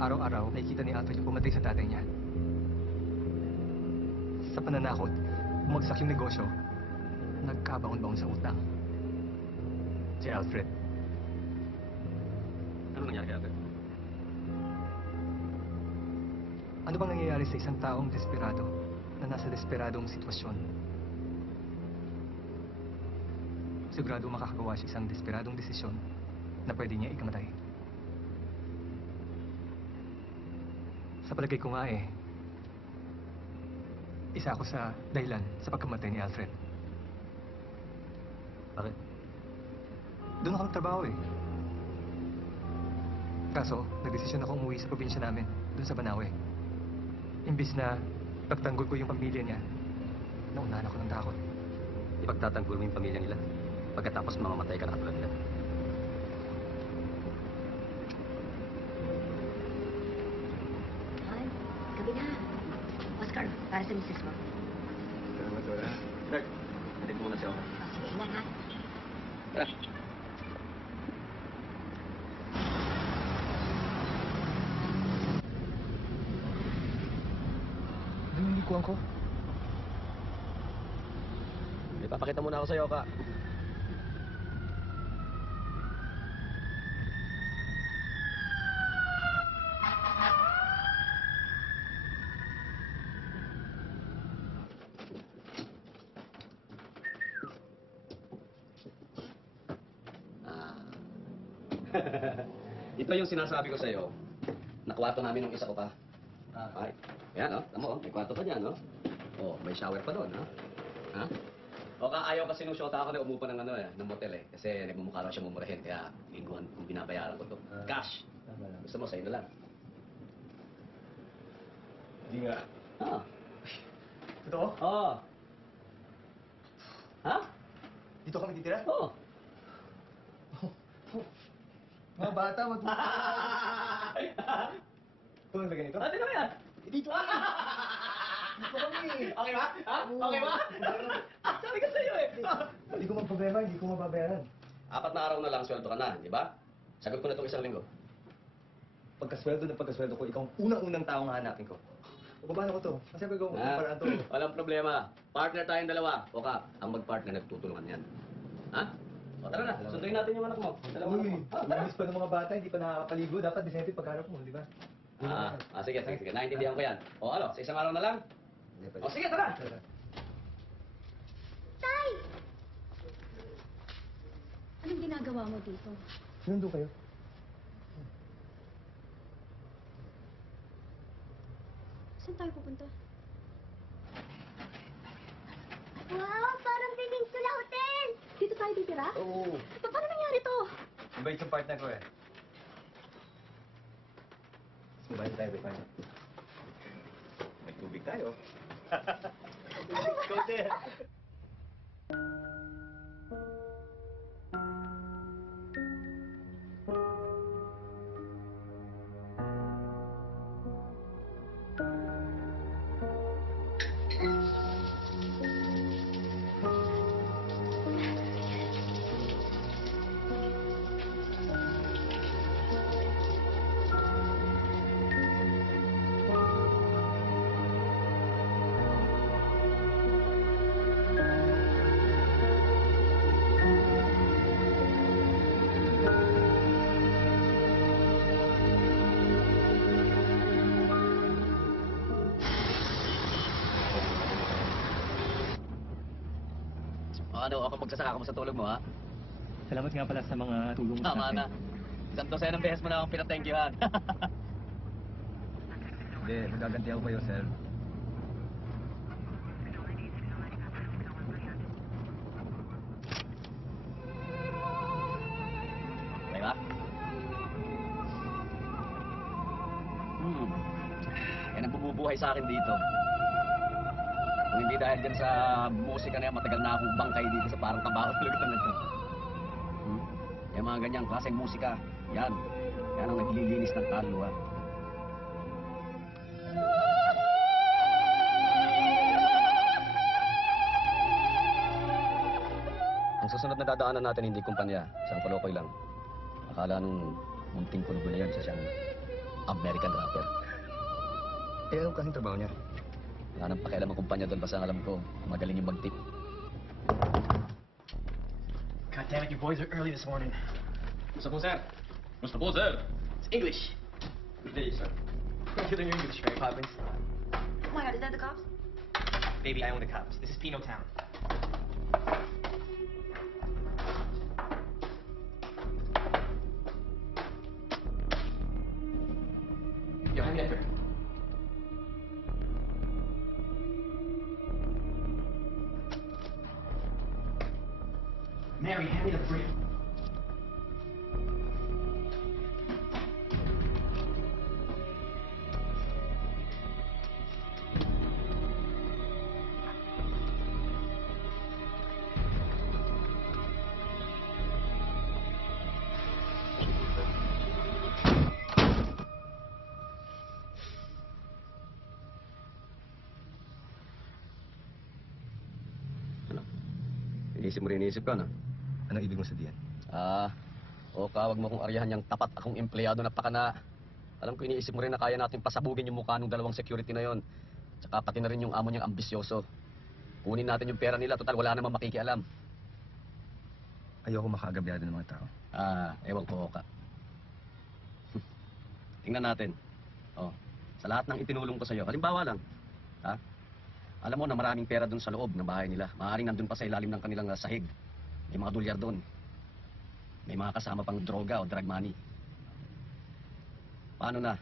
Araw-araw, nakikita ni Alfred yung pumatay sa tatay niya. Sa pananakot, bumagsak yung negosyo, nagkabaon-baon sa utang. Si Alfred. Ano nangyari kay Alfred? Ano bang nangyayari sa isang taong desperado na nasa desperadong sitwasyon? Sigurado makakagawa siya isang desperadong desisyon na pwede niya ikamatay. Sa palagay ko nga eh, isa ako sa dahilan sa pagkamatay ni Alfred. Bakit? Doon ako nagtrabaho eh. Kaso, nagdesisyon ako umuwi sa probinsya namin, doon sa Banawe. Imbis na pagtanggol ko yung pamilya niya, naunahan ako ng takot. Ipagtatanggol mo yung pamilya nila. Pagkatapos mamamatay ka na katulad nila. Ay, gabi na. Oscar, para sa misis mo. Salamat, Dora. Dad, natin muna siya ako. Sige, ingat ha. Tara. Ano yung likuan ko? Ipapakita muna ako sa'yo, ka. Ito yung sinasabi ko sa'yo. Nakwarto namin ng isa ko pa. Ay, yan, oh. Tama, oh. May kwarto pa dyan, oh. Oh, may shower pa doon, oh. Ha? O ka, ayaw kasi nung shota ako na umupa ng ano eh, ng motel eh. Kasi nagmumukha raw siya mumurahin, kaya lingguhan kung binabayaran ko to. Cash. Gusto mo, sa'yo na lang. Hindi nga. Ah. Totoo? Oo. Ha? Dito kami titira? Oo. Mga bata, Ito ang ganito? Ate na yan? Dito kami! Dito kami! Okay ba? Ha? Okay ba? Sabi ko sa'yo eh. Hindi ko magproblema, hindi ko mababayaran. 4 na araw na lang sweldo ka na, di ba? Sagot ko na itong 1 linggo. Pagkasweldo ko, ikaw ang unang-unang taong hahanapin ko. Paano ko to? Kasi sabi ko, paraan to. Walang problema. Partner tayong dalawa. O ka, ang mag-partner nagtutulungan yan. Ha? O tara na, sunduin natin yung anak mo. Dalawang anak mo. Uy, pa ng mga bata, hindi pa nakakapaligo. Dapat disente pagharap mo, di ba? Sige. Naintindihan ko yan. O ano, sa isang araw na lang? O sige, tara! Tay! Anong ginagawa mo dito? Sinundo kayo. Saan tayo pupunta? Wow, parang Peninsula Hotel! Dito tayo titira? Oo. Paano nangyari to? Mabait yung partner ko eh. Mabait tayo, partner. May tubig tayo. Ikaw din. Ano, ako magsasaka mo sa tulog mo, ha? Salamat nga pala sa mga tulong mo sa Tama akin. na. Isang dosenang beses mo na akong pinatengkyuhan. Hindi, magagantihan ko kayo, sir. Okay ba? Yan ang bumubuhay sa akin dito. Kung hindi dahil dyan sa musika na yan, matagal na akong bangkay dito sa parang kabaot lugar na ito. Yung mga ganyang klaseng musika, yan. Yan ang naglilinis ng kaluluwa. Ang susunod na dadaanan natin hindi kumpanya, isang kolokoy lang. Akala nung munting kulubo na yan sa siyang American rapper. Eh, anong kasing trabaho niya? Wala nang pakialam ang kumpanya doon, basta ang alam ko, magaling yung mag-tip. God damn it, you boys are early this morning. Gusto po, sir. Gusto po, sir. It's English. Good day, sir. You learn your English, Mary Poppins. Oh my God, is that the cops? Baby, I own the cops. This is Pino Town. Yo, hand me that drink. Mary, hand me the brief. Iniisip ka na. Anong ibig mo sabihin? O kawag mo kung aryahan yung tapat akong empleyado na pakana. Alam ko iniisip mo rin na kaya natin pasabugin yung mukha ng dalawang security na yon. Tsaka pati na rin yung amo niyang ambisyoso. Kunin natin yung pera nila, total wala namang makikialam. Ayoko makagabyado ng mga tao. Ewan ko ka. Tingnan natin. Sa lahat ng itinulong ko sa'yo, halimbawa lang, alam mo na maraming pera dun sa loob ng bahay nila. Maaaring nandun pa sa ilalim ng kanilang sahig. May mga dolyar doon. May mga kasama pang droga o drug money. Paano na?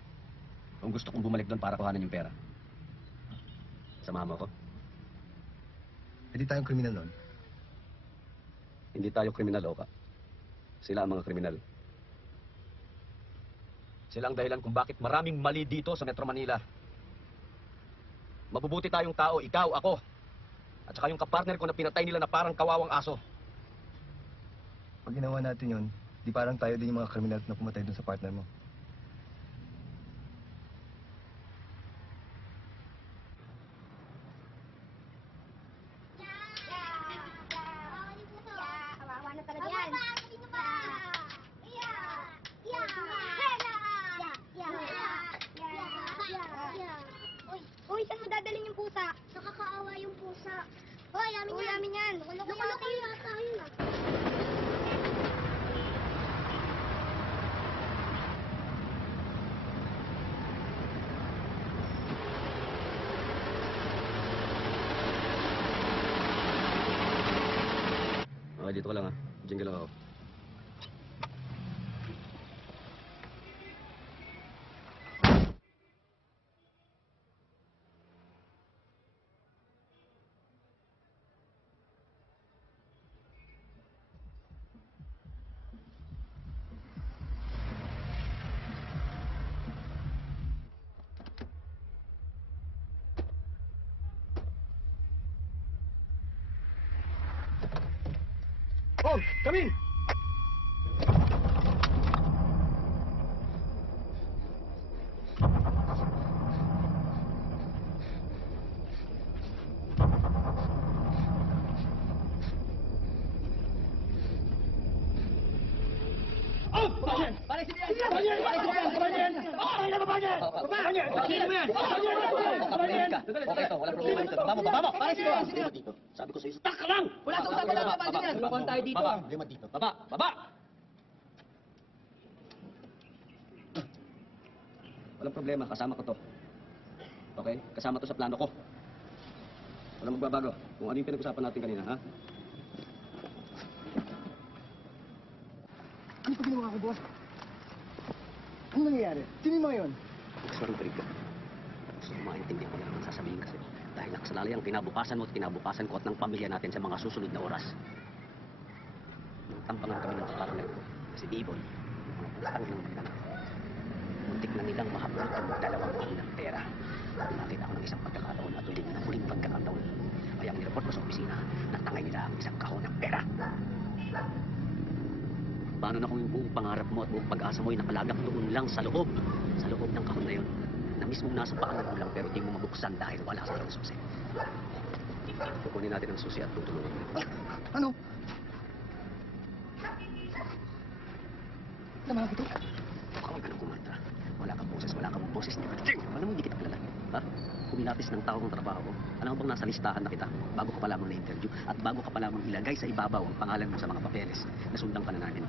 Kung gusto kong bumalik doon para kuhanan yung pera. Samahan mo ako? Hindi tayong kriminal nun. Hindi tayo kriminal, Oka. Sila ang mga kriminal. Sila ang dahilan kung bakit maraming mali dito sa Metro Manila. Mabubuti tayong tao, ikaw, ako. At saka yung kapartner ko na pinatay nila na parang kawawang aso. Pag ginawa natin yun, di parang tayo din yung mga kriminal na pumatay dun sa partner mo. Kawawa na talaga yan. Uy, saan mo dadalhin yung pusa? Nakakaawa yung pusa. Hoy, amin yan. Loko-loko yata yun ah. Okay, dito ka lang, ha. Diyan ka lang ako. Oh, come in! Okay to, walang problema dito. Baba mo, baba mo! Dito. Sabi ko sa'yo, stuck ka lang! Wala sa usapan na baba dyan. Lumakuan tayo dito. Baba, problema dito. Baba, baba! Walang problema, kasama ko to. Okay? Kasama to sa plano ko. Walang magbabago. Kung ano yung pinag-usapan natin kanina, ha? Sino nga ako, boss? Ano nangyayari? Sino yung mga yun? Gusto rin Rico. Gusto ko maintindihan ko na naman sasabihin kasi dahil nakasalalay ang kinabukasan mo at kinabukasan ko at ng pamilya natin sa mga susunod na oras. Nung tampangan kami ng kapartner ko, si Dibon, mga putang ng magdana. Muntik na nilang mahapulot ang dalawang kahon ng pera. At nakita ko ng isang pagkakataon at ulit na huling pagkakataon. Kaya nireport ko sa opisina na tangay nila ang isang kahon ng pera. Paano na kung yung buong pangarap mo at buong pag-asa mo ay nakalagak doon lang sa loob ng kahon na yun, na mismong nasa paan ng ulang pero di mo mabuksan dahil wala sa iyong susi. Kukunin natin ang susi at tutulungan mo. Ano? Naman ito? Huwag ka nang kumanta. Wala kang boses ni Berting. Alam mo, hindi kita kilala. Ha? Kumilatis ng tao ng trabaho ko. Alam mo bang nasa listahan na kita bago ka pa lamang na-interview at bago ka pa lamang ilagay sa ibabaw ang pangalan mo sa mga papeles na sundan ka na namin.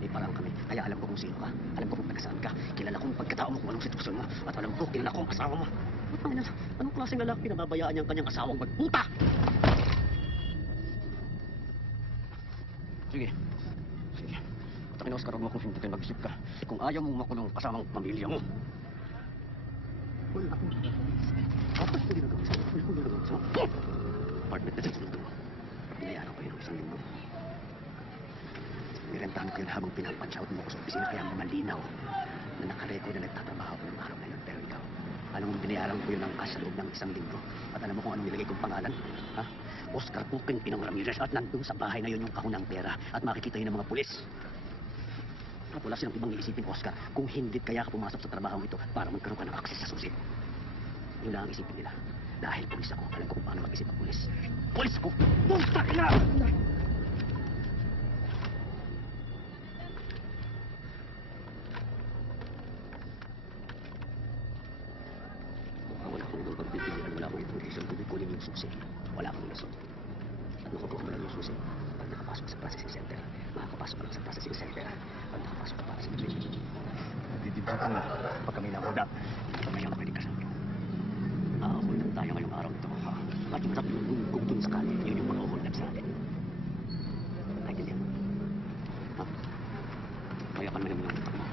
Eh, parang kami. Kaya alam ko kung sino ka. Alam ko kung taga-saan ka. Kilala ko ang pagkatao mo kung anong sitwasyon mo. At alam ko, kilala ko ang asawa mo. Anong klaseng lalaki pinababayaan niya ang kanyang asawang magputa? Sige. Takin Oscar, huwag mo kung hindi mag-isip ka. Kung ayaw mong makulong kasamang pamilya mo. Wala akong gagawin. Tapos ko ginagawa sa'yo. Wala akong ginagawa sa'yo. Apartment na dito. Pinayaran ko yun ang isang linggo. Nirentahan ko yun habang pinapunch-out mo ko sa opisina kaya malinaw na nakarecord na nagtatrabaho ko ng araw na yun. Pero ikaw, alam mo binayaran ko yun ang cash sa loob ng isang linggo. At alam mo kung anong nilagay kong pangalan? Ha? Oscar Puking Pinong Ramirez. At nandun sa bahay na yun yung kahon ng pera. At makikita yun ng mga pulis. At wala silang ibang iisipin, Oscar, kung hindi kaya ka pumasok sa trabaho ito para magkaroon ka ng access sa susi. Yun lang ang isipin nila. Dahil pulis ako, alam ko kung paano mag-isip ang pulis. Pulis ako! Pusta ka na! Wala akong ibang pagpipilian, wala akong ibang reason kung kunin yung susi. Wala akong reason. At makukuha mo lang yung susi. Pag nakapasok sa processing center, makakapasok ka lang sa processing center. Pag nakapasok ka para sa training. Nagdidibatan mo pag kami nahuda. Hindi pa kaya makinig ka sa akin. Hold tayo ngayong araw ito. At yung kung dun sakali, yun yung mga hold up sa atin. Naintindihan? Ha? Kaya ka naman yung utak mo.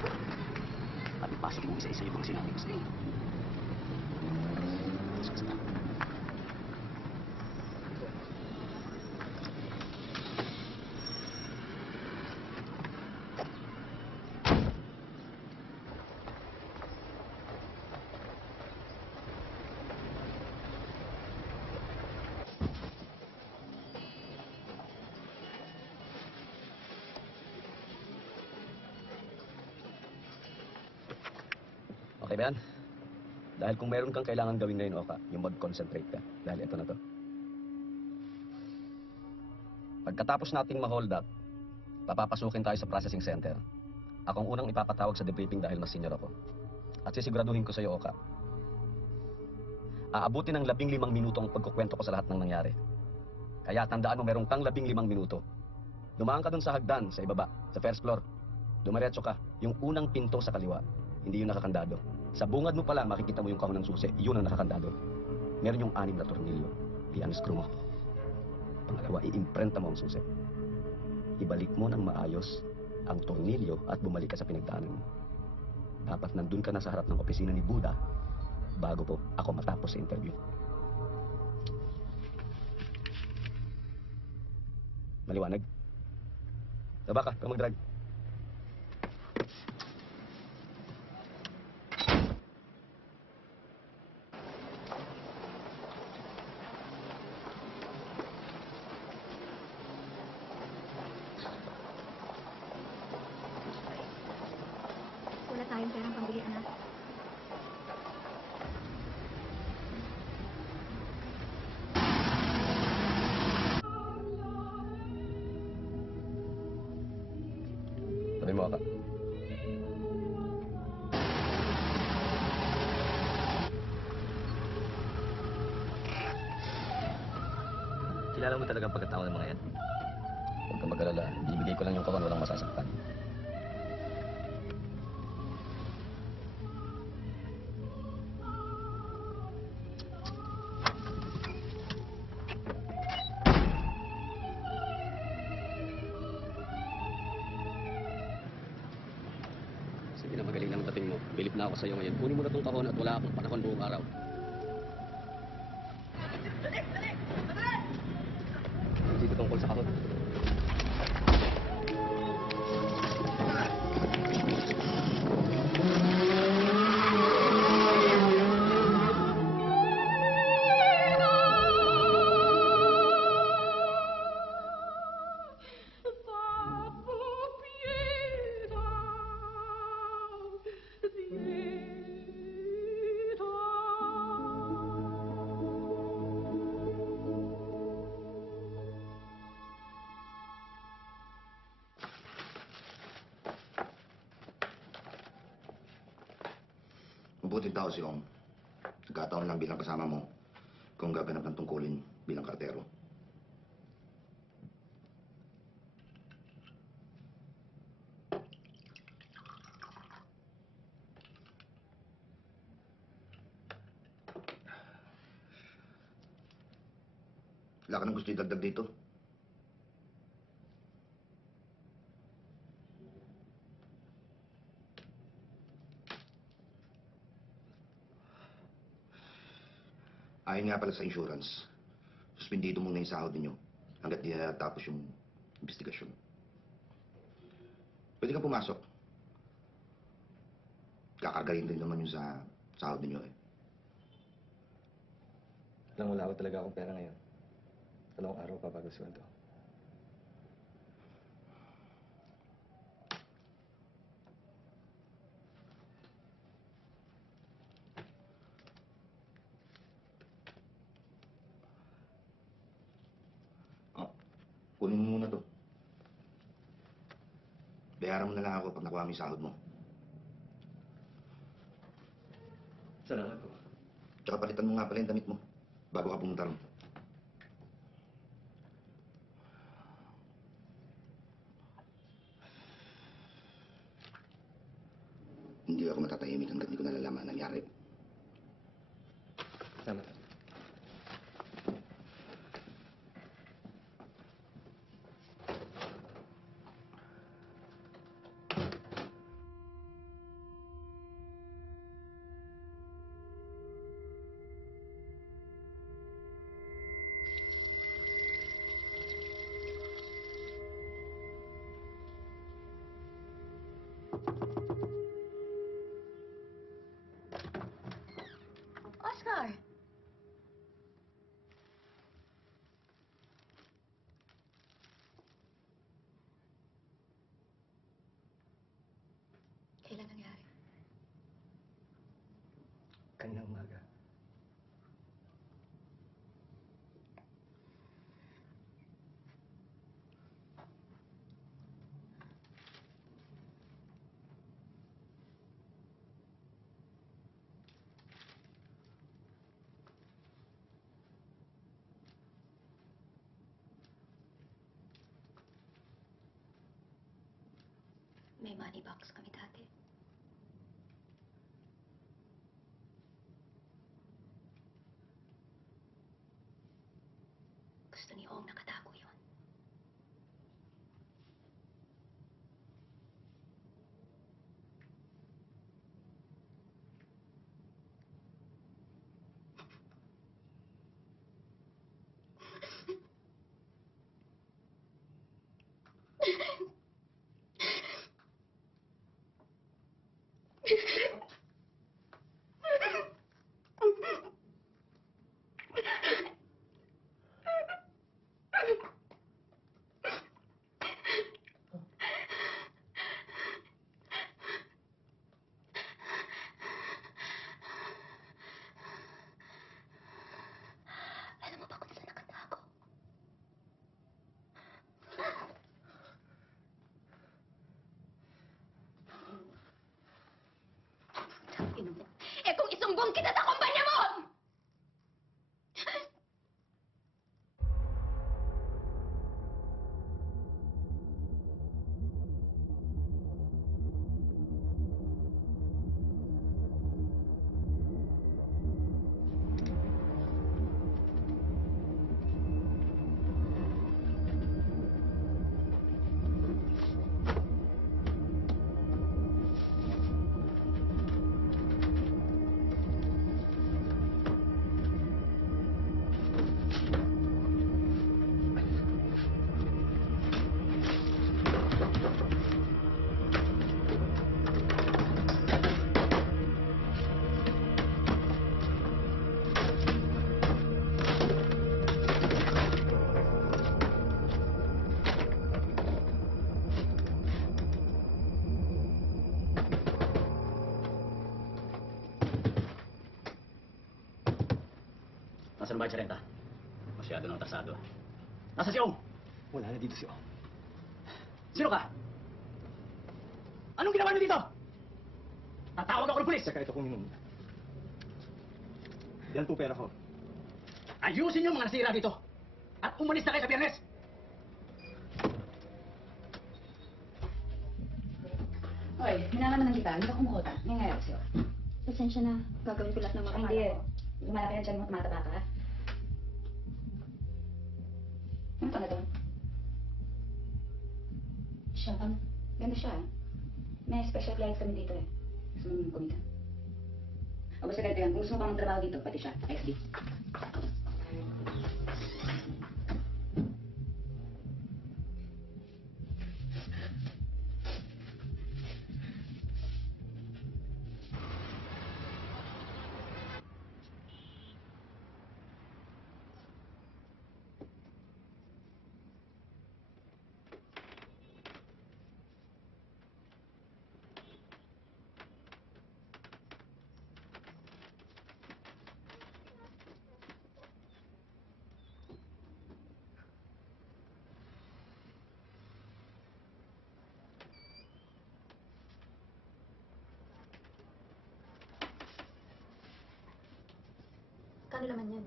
At ipasok mo isa-isa yung mga sinabi ko sa'yo. Sasta. Okay ba yan? Dahil kung meron kang kailangan gawin ngayon, Oka, yung mag-concentrate ka. Dahil ito na to. Pagkatapos nating ma-hold up, papapasukin tayo sa processing center. Akong unang ipapatawag sa debriefing dahil mas senior ako. At sisiguraduhin ko sa iyo, Oka. Aabutin ng 15 minuto ang pagkukwento ko sa lahat ng nangyari. Kaya tandaan mo, meron kang 15 minuto. Dumaan ka dun sa hagdan, sa ibaba, sa first floor. Dumiretso ka, yung unang pinto sa kaliwa. Hindi yung nakakandado. Sa bungad mo pala, makikita mo yung kahon ng susi. Yun ang nakakandado. Meron yung 6 na tornilyo. I-unscrew mo. Pangalawa, i-imprenta mo ang susi. Ibalik mo ng maayos ang tornilyo at bumalik ka sa pinagdaanan mo. Dapat nandun ka na sa harap ng opisina ni Buda bago po ako matapos sa interview. Maliwanag? Taba ka, ikaw mag-drive. Wala tayong perang pambili, anak. Sabi mo, Aka. Kilala mo talaga ang pagkatao ng mga yan? Huwag kang mag-alala. Ibigay ko lang yung kawan, walang masasaktan. dating mo. Bilib na ako sa'yo ngayon. Kunin mo na tong kahon at wala akong panahon buong araw. Dito tungkol sa kahon. Mabuting tao si Ong. Nagkataon lang bilang kasama mo kung gaganap ng tungkulin bilang kartero. Wala ka nang gusto idagdag dito? Ayon nga pala sa insurance, suspendido muna yung sahod ninyo hanggat di tapos yung investigasyon. Pwede kang pumasok. Kakargahin din naman yung sa sahod ninyo eh. Alam mo, wala talaga akong pera ngayon. 2 araw pa bago sweldo. Kunin mo muna to. Bayaran mo na lang ako pag nakuha mo yung sahod mo. Salamat po. Tsaka palitan mo nga pala yung damit mo bago ka pumunta ron. Hindi ako matatahimik hanggat hindi ko nalalaman ang nangyari. Salamat. Oscar! Kailan nangyari? Kanina umaga. May money box kami dati. Gusto ni Ong nakatago yun. Nasaan ang bayad sa renta? Masyado nang atrasado. Nasa si Ong? Wala na dito si Ong. Sino ka? Anong ginawa niyo dito? Tatawag ako ng pulis! Saka ito kong minumuna. Yan po pera ko. Ayusin niyo mga nasira dito! At umalis na kayo sa Biyernes! Hoy, minamanaman kita. Hindi ka kumukuta. May nangyari ako sa'yo. Pasensya na. Gagawin ko lahat ng Ay, makakaya hindi. ko. Lumalaki na dyan mo, tumataba ka. Ano ka na doon? Siya ka. Ganda siya, eh. May special clients kami dito, eh. Gusto mo kumita? O basta ganito yan. Kung gusto mo pang magtrabaho dito, pati siya, XD. Kano laman yan?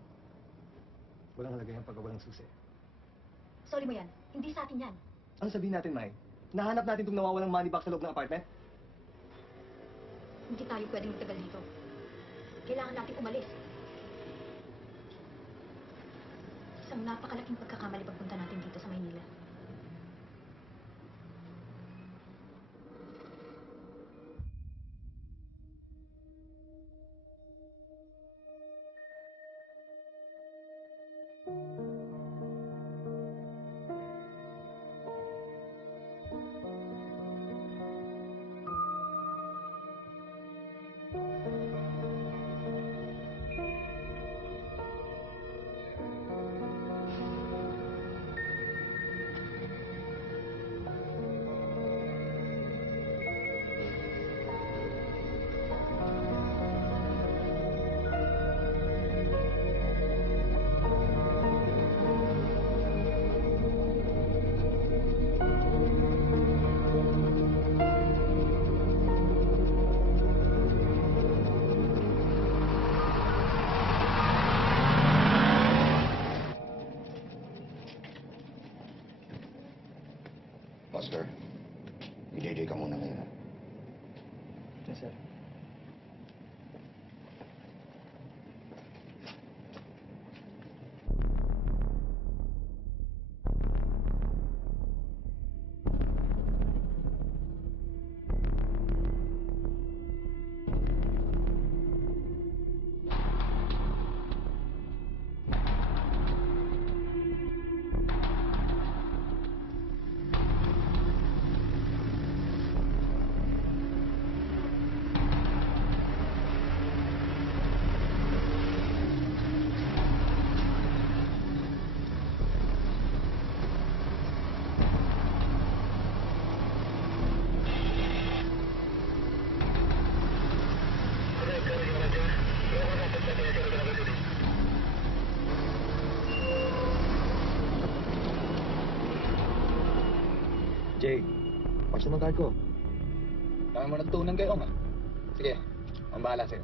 Walang halagay ang pagkawalang susi. Sorry mo yan. Hindi sa atin yan. Ano sabihin natin, Mai? Nahanap natin itong nawawalang money box sa loob ng apartment? Hindi tayo pwedeng magtagal dito. Kailangan natin umalis. Isang napakalaking pagkakamali pagpunta natin dito sa Maynila. Oscar, i-JJ ka muna ngayon. Yes, sir. Jay, pasok ng card ko. Dami mo ng tunan kayo, ma. Sige, ang bahala sa'yo.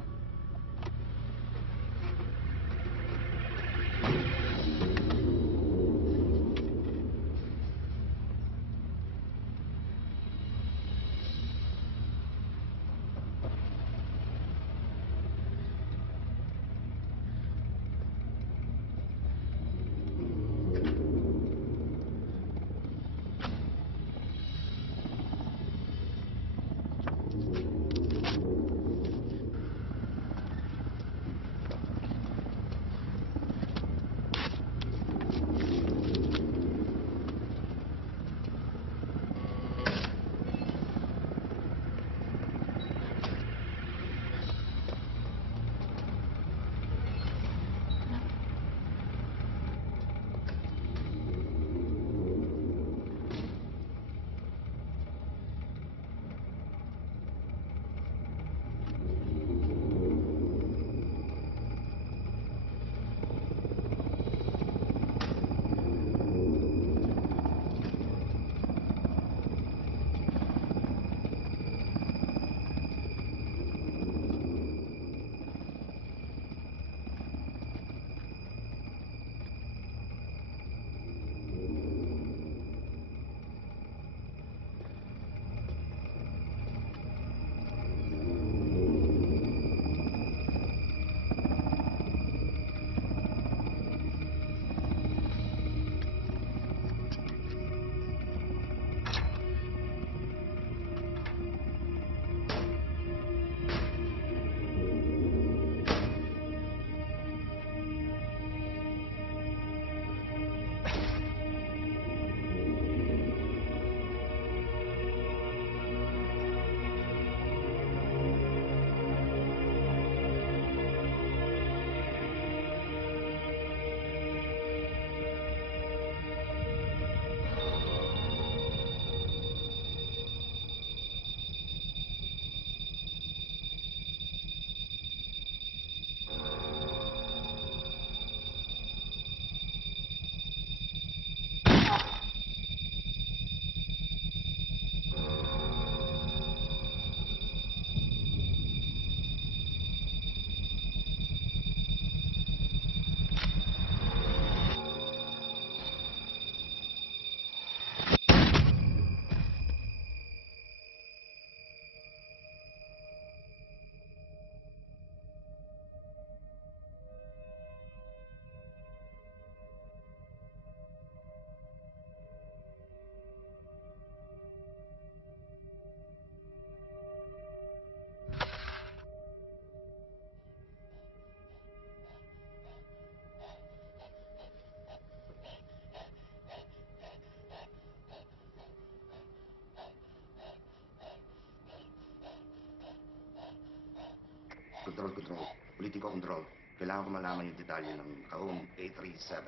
Control. Politiko control. Kailangan ko malaman yung detalye ng Kahong 837.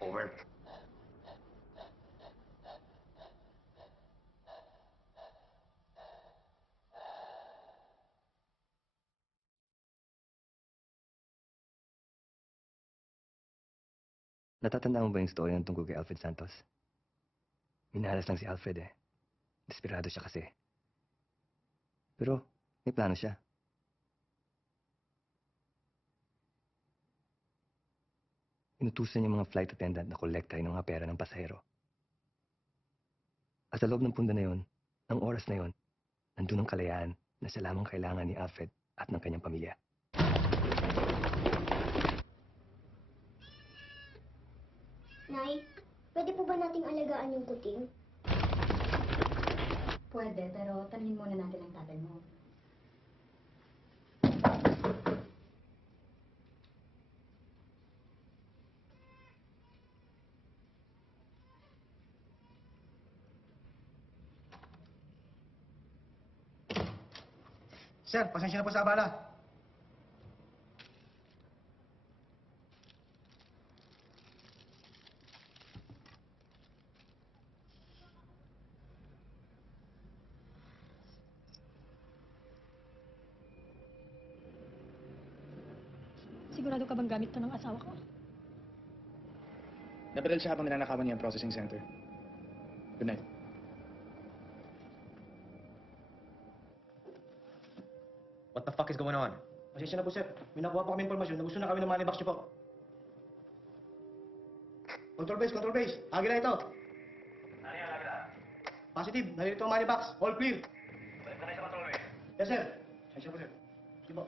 Over. Natatandaan mo ba yung story ng tungkol kay Alfred Santos? Minalas lang si Alfred eh. Desperado siya kasi. Pero may plano siya. Inutusan niya mga flight attendant na kolektahin ng mga pera ng pasahero. At sa loob ng punda na yon, ng oras na yon, nandun ang kalayaan na siya lamang kailangan ni Alfred at ng kanyang pamilya. Nay, pwede po ba nating alagaan yung kuting? Pwede, pero tanungin muna natin ang tatay mo. Sir, pasensya na po sa abala. Sigurado ka bang gamit to ng asawa ko? Nabaril siya habang ninanakawan niya ang processing center. Good night. What the fuck is going on? Pasensya na po, sir. May nakuha po kami impormasyon na gusto na kami ng money box niyo po. Control base. Agila ito. Positive. Nalilito ang money box. All clear. Balik na kayo sa control base. Yes, sir. Pasensya po, sir. Sige po.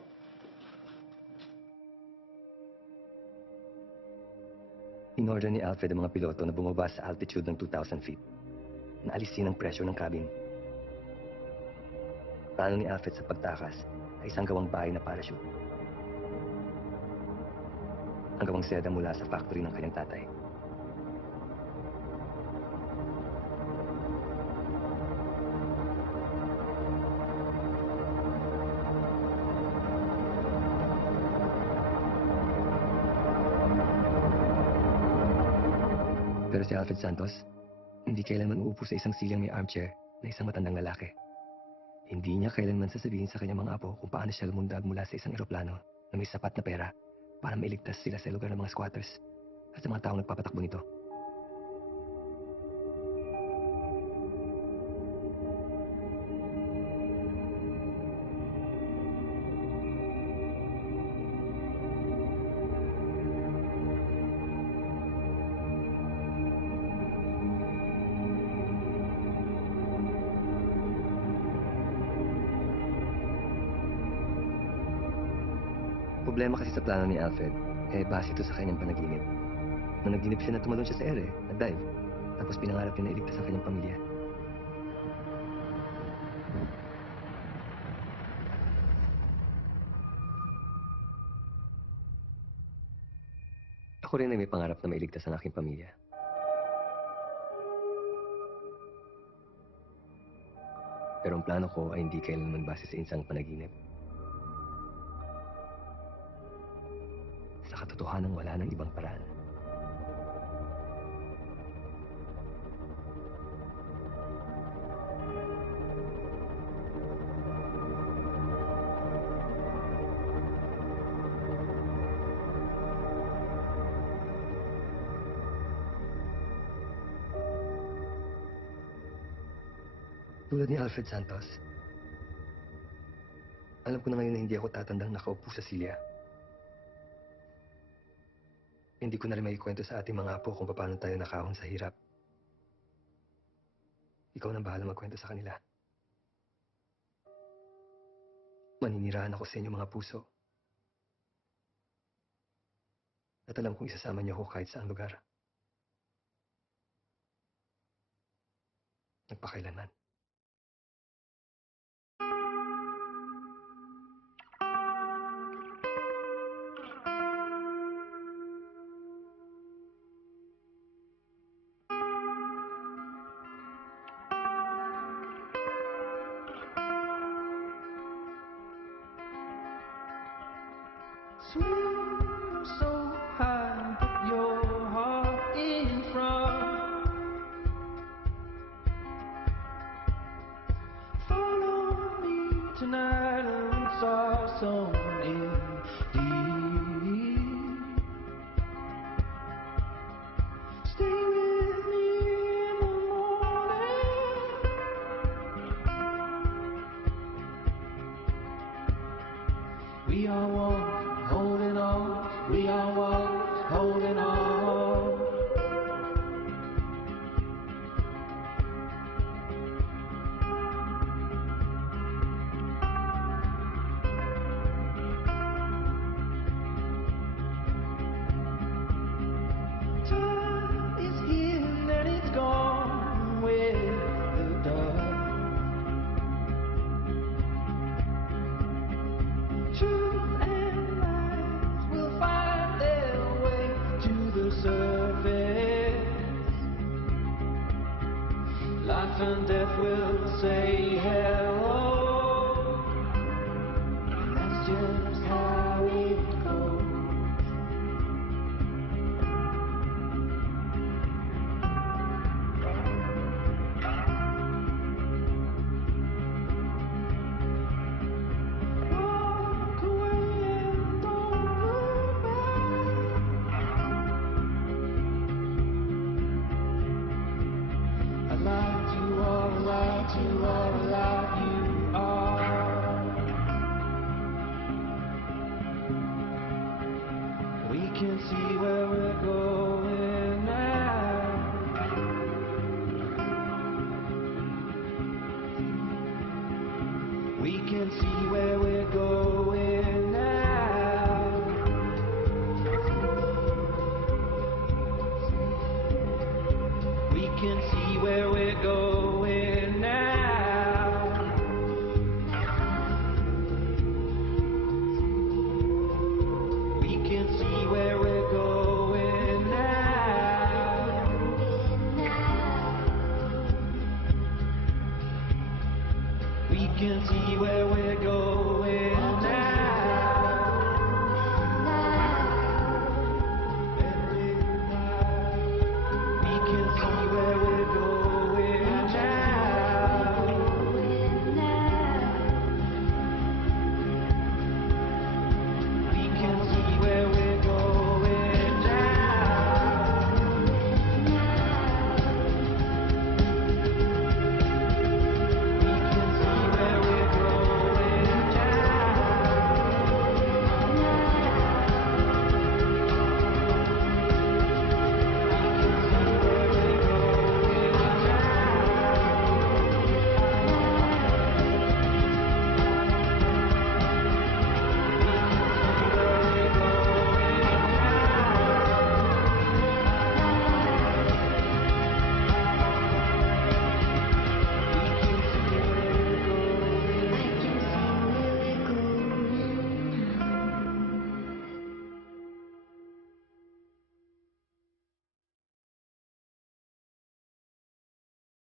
In-order ni Alfred ang mga piloto na bumaba sa altitude ng 2,000 feet. Naalisin ang pressure ng cabin. Plano ni Alfred sa pagtakas ay isang gawang bahay na parachute. Ang gawang seda mula sa factory ng kanyang tatay. Pero si Alfred Santos, hindi kailanman uupo sa isang silyang may armchair na isang matandang lalaki. Hindi niya kailanman sasabihin sa kanyang mga apo kung paano siya lumundag mula sa isang eroplano na may sapat na pera para mailigtas sila sa lugar ng mga squatters at sa mga taong nagpapatakbo nito. Problema kasi sa plano ni Alfred, base ito sa kanyang panaginip. Nung naginip siya na tumalon siya sa ere, nag-dive, tapos pinangarap niya na iligtas ang kanyang pamilya. Ako rin ay may pangarap na mailigtas ang aking pamilya. Pero ang plano ko ay hindi kailanman base sa isang panaginip. Sa katotohanan, wala ng ibang paraan. Tulad ni Alfred Santos, alam ko na ngayon na hindi ako tatandang nakaupo sa silya. Hindi ko na rin maikwento sa ating mga apo kung paano tayo nakahon sa hirap. Ikaw nang bahala magkwento sa kanila. Maninirahan ako sa inyong mga puso. At alam kong isasama niyo ako kahit saang lugar. Nagpakailanman. Swim so high, put your heart in front. Follow me tonight, roots are sown in deep. Stay with me in the morning. We are one, holding on. We are one, holding on. Time is here and it's gone with the dust. Truth and lies will find their way to the surface. Life and death will say hello. And that's just how it goes. Walk away and don't look back. I lied you all, lied you all, lied you are. We can see where we're going now. We can see where we're going now. We can see where we're going.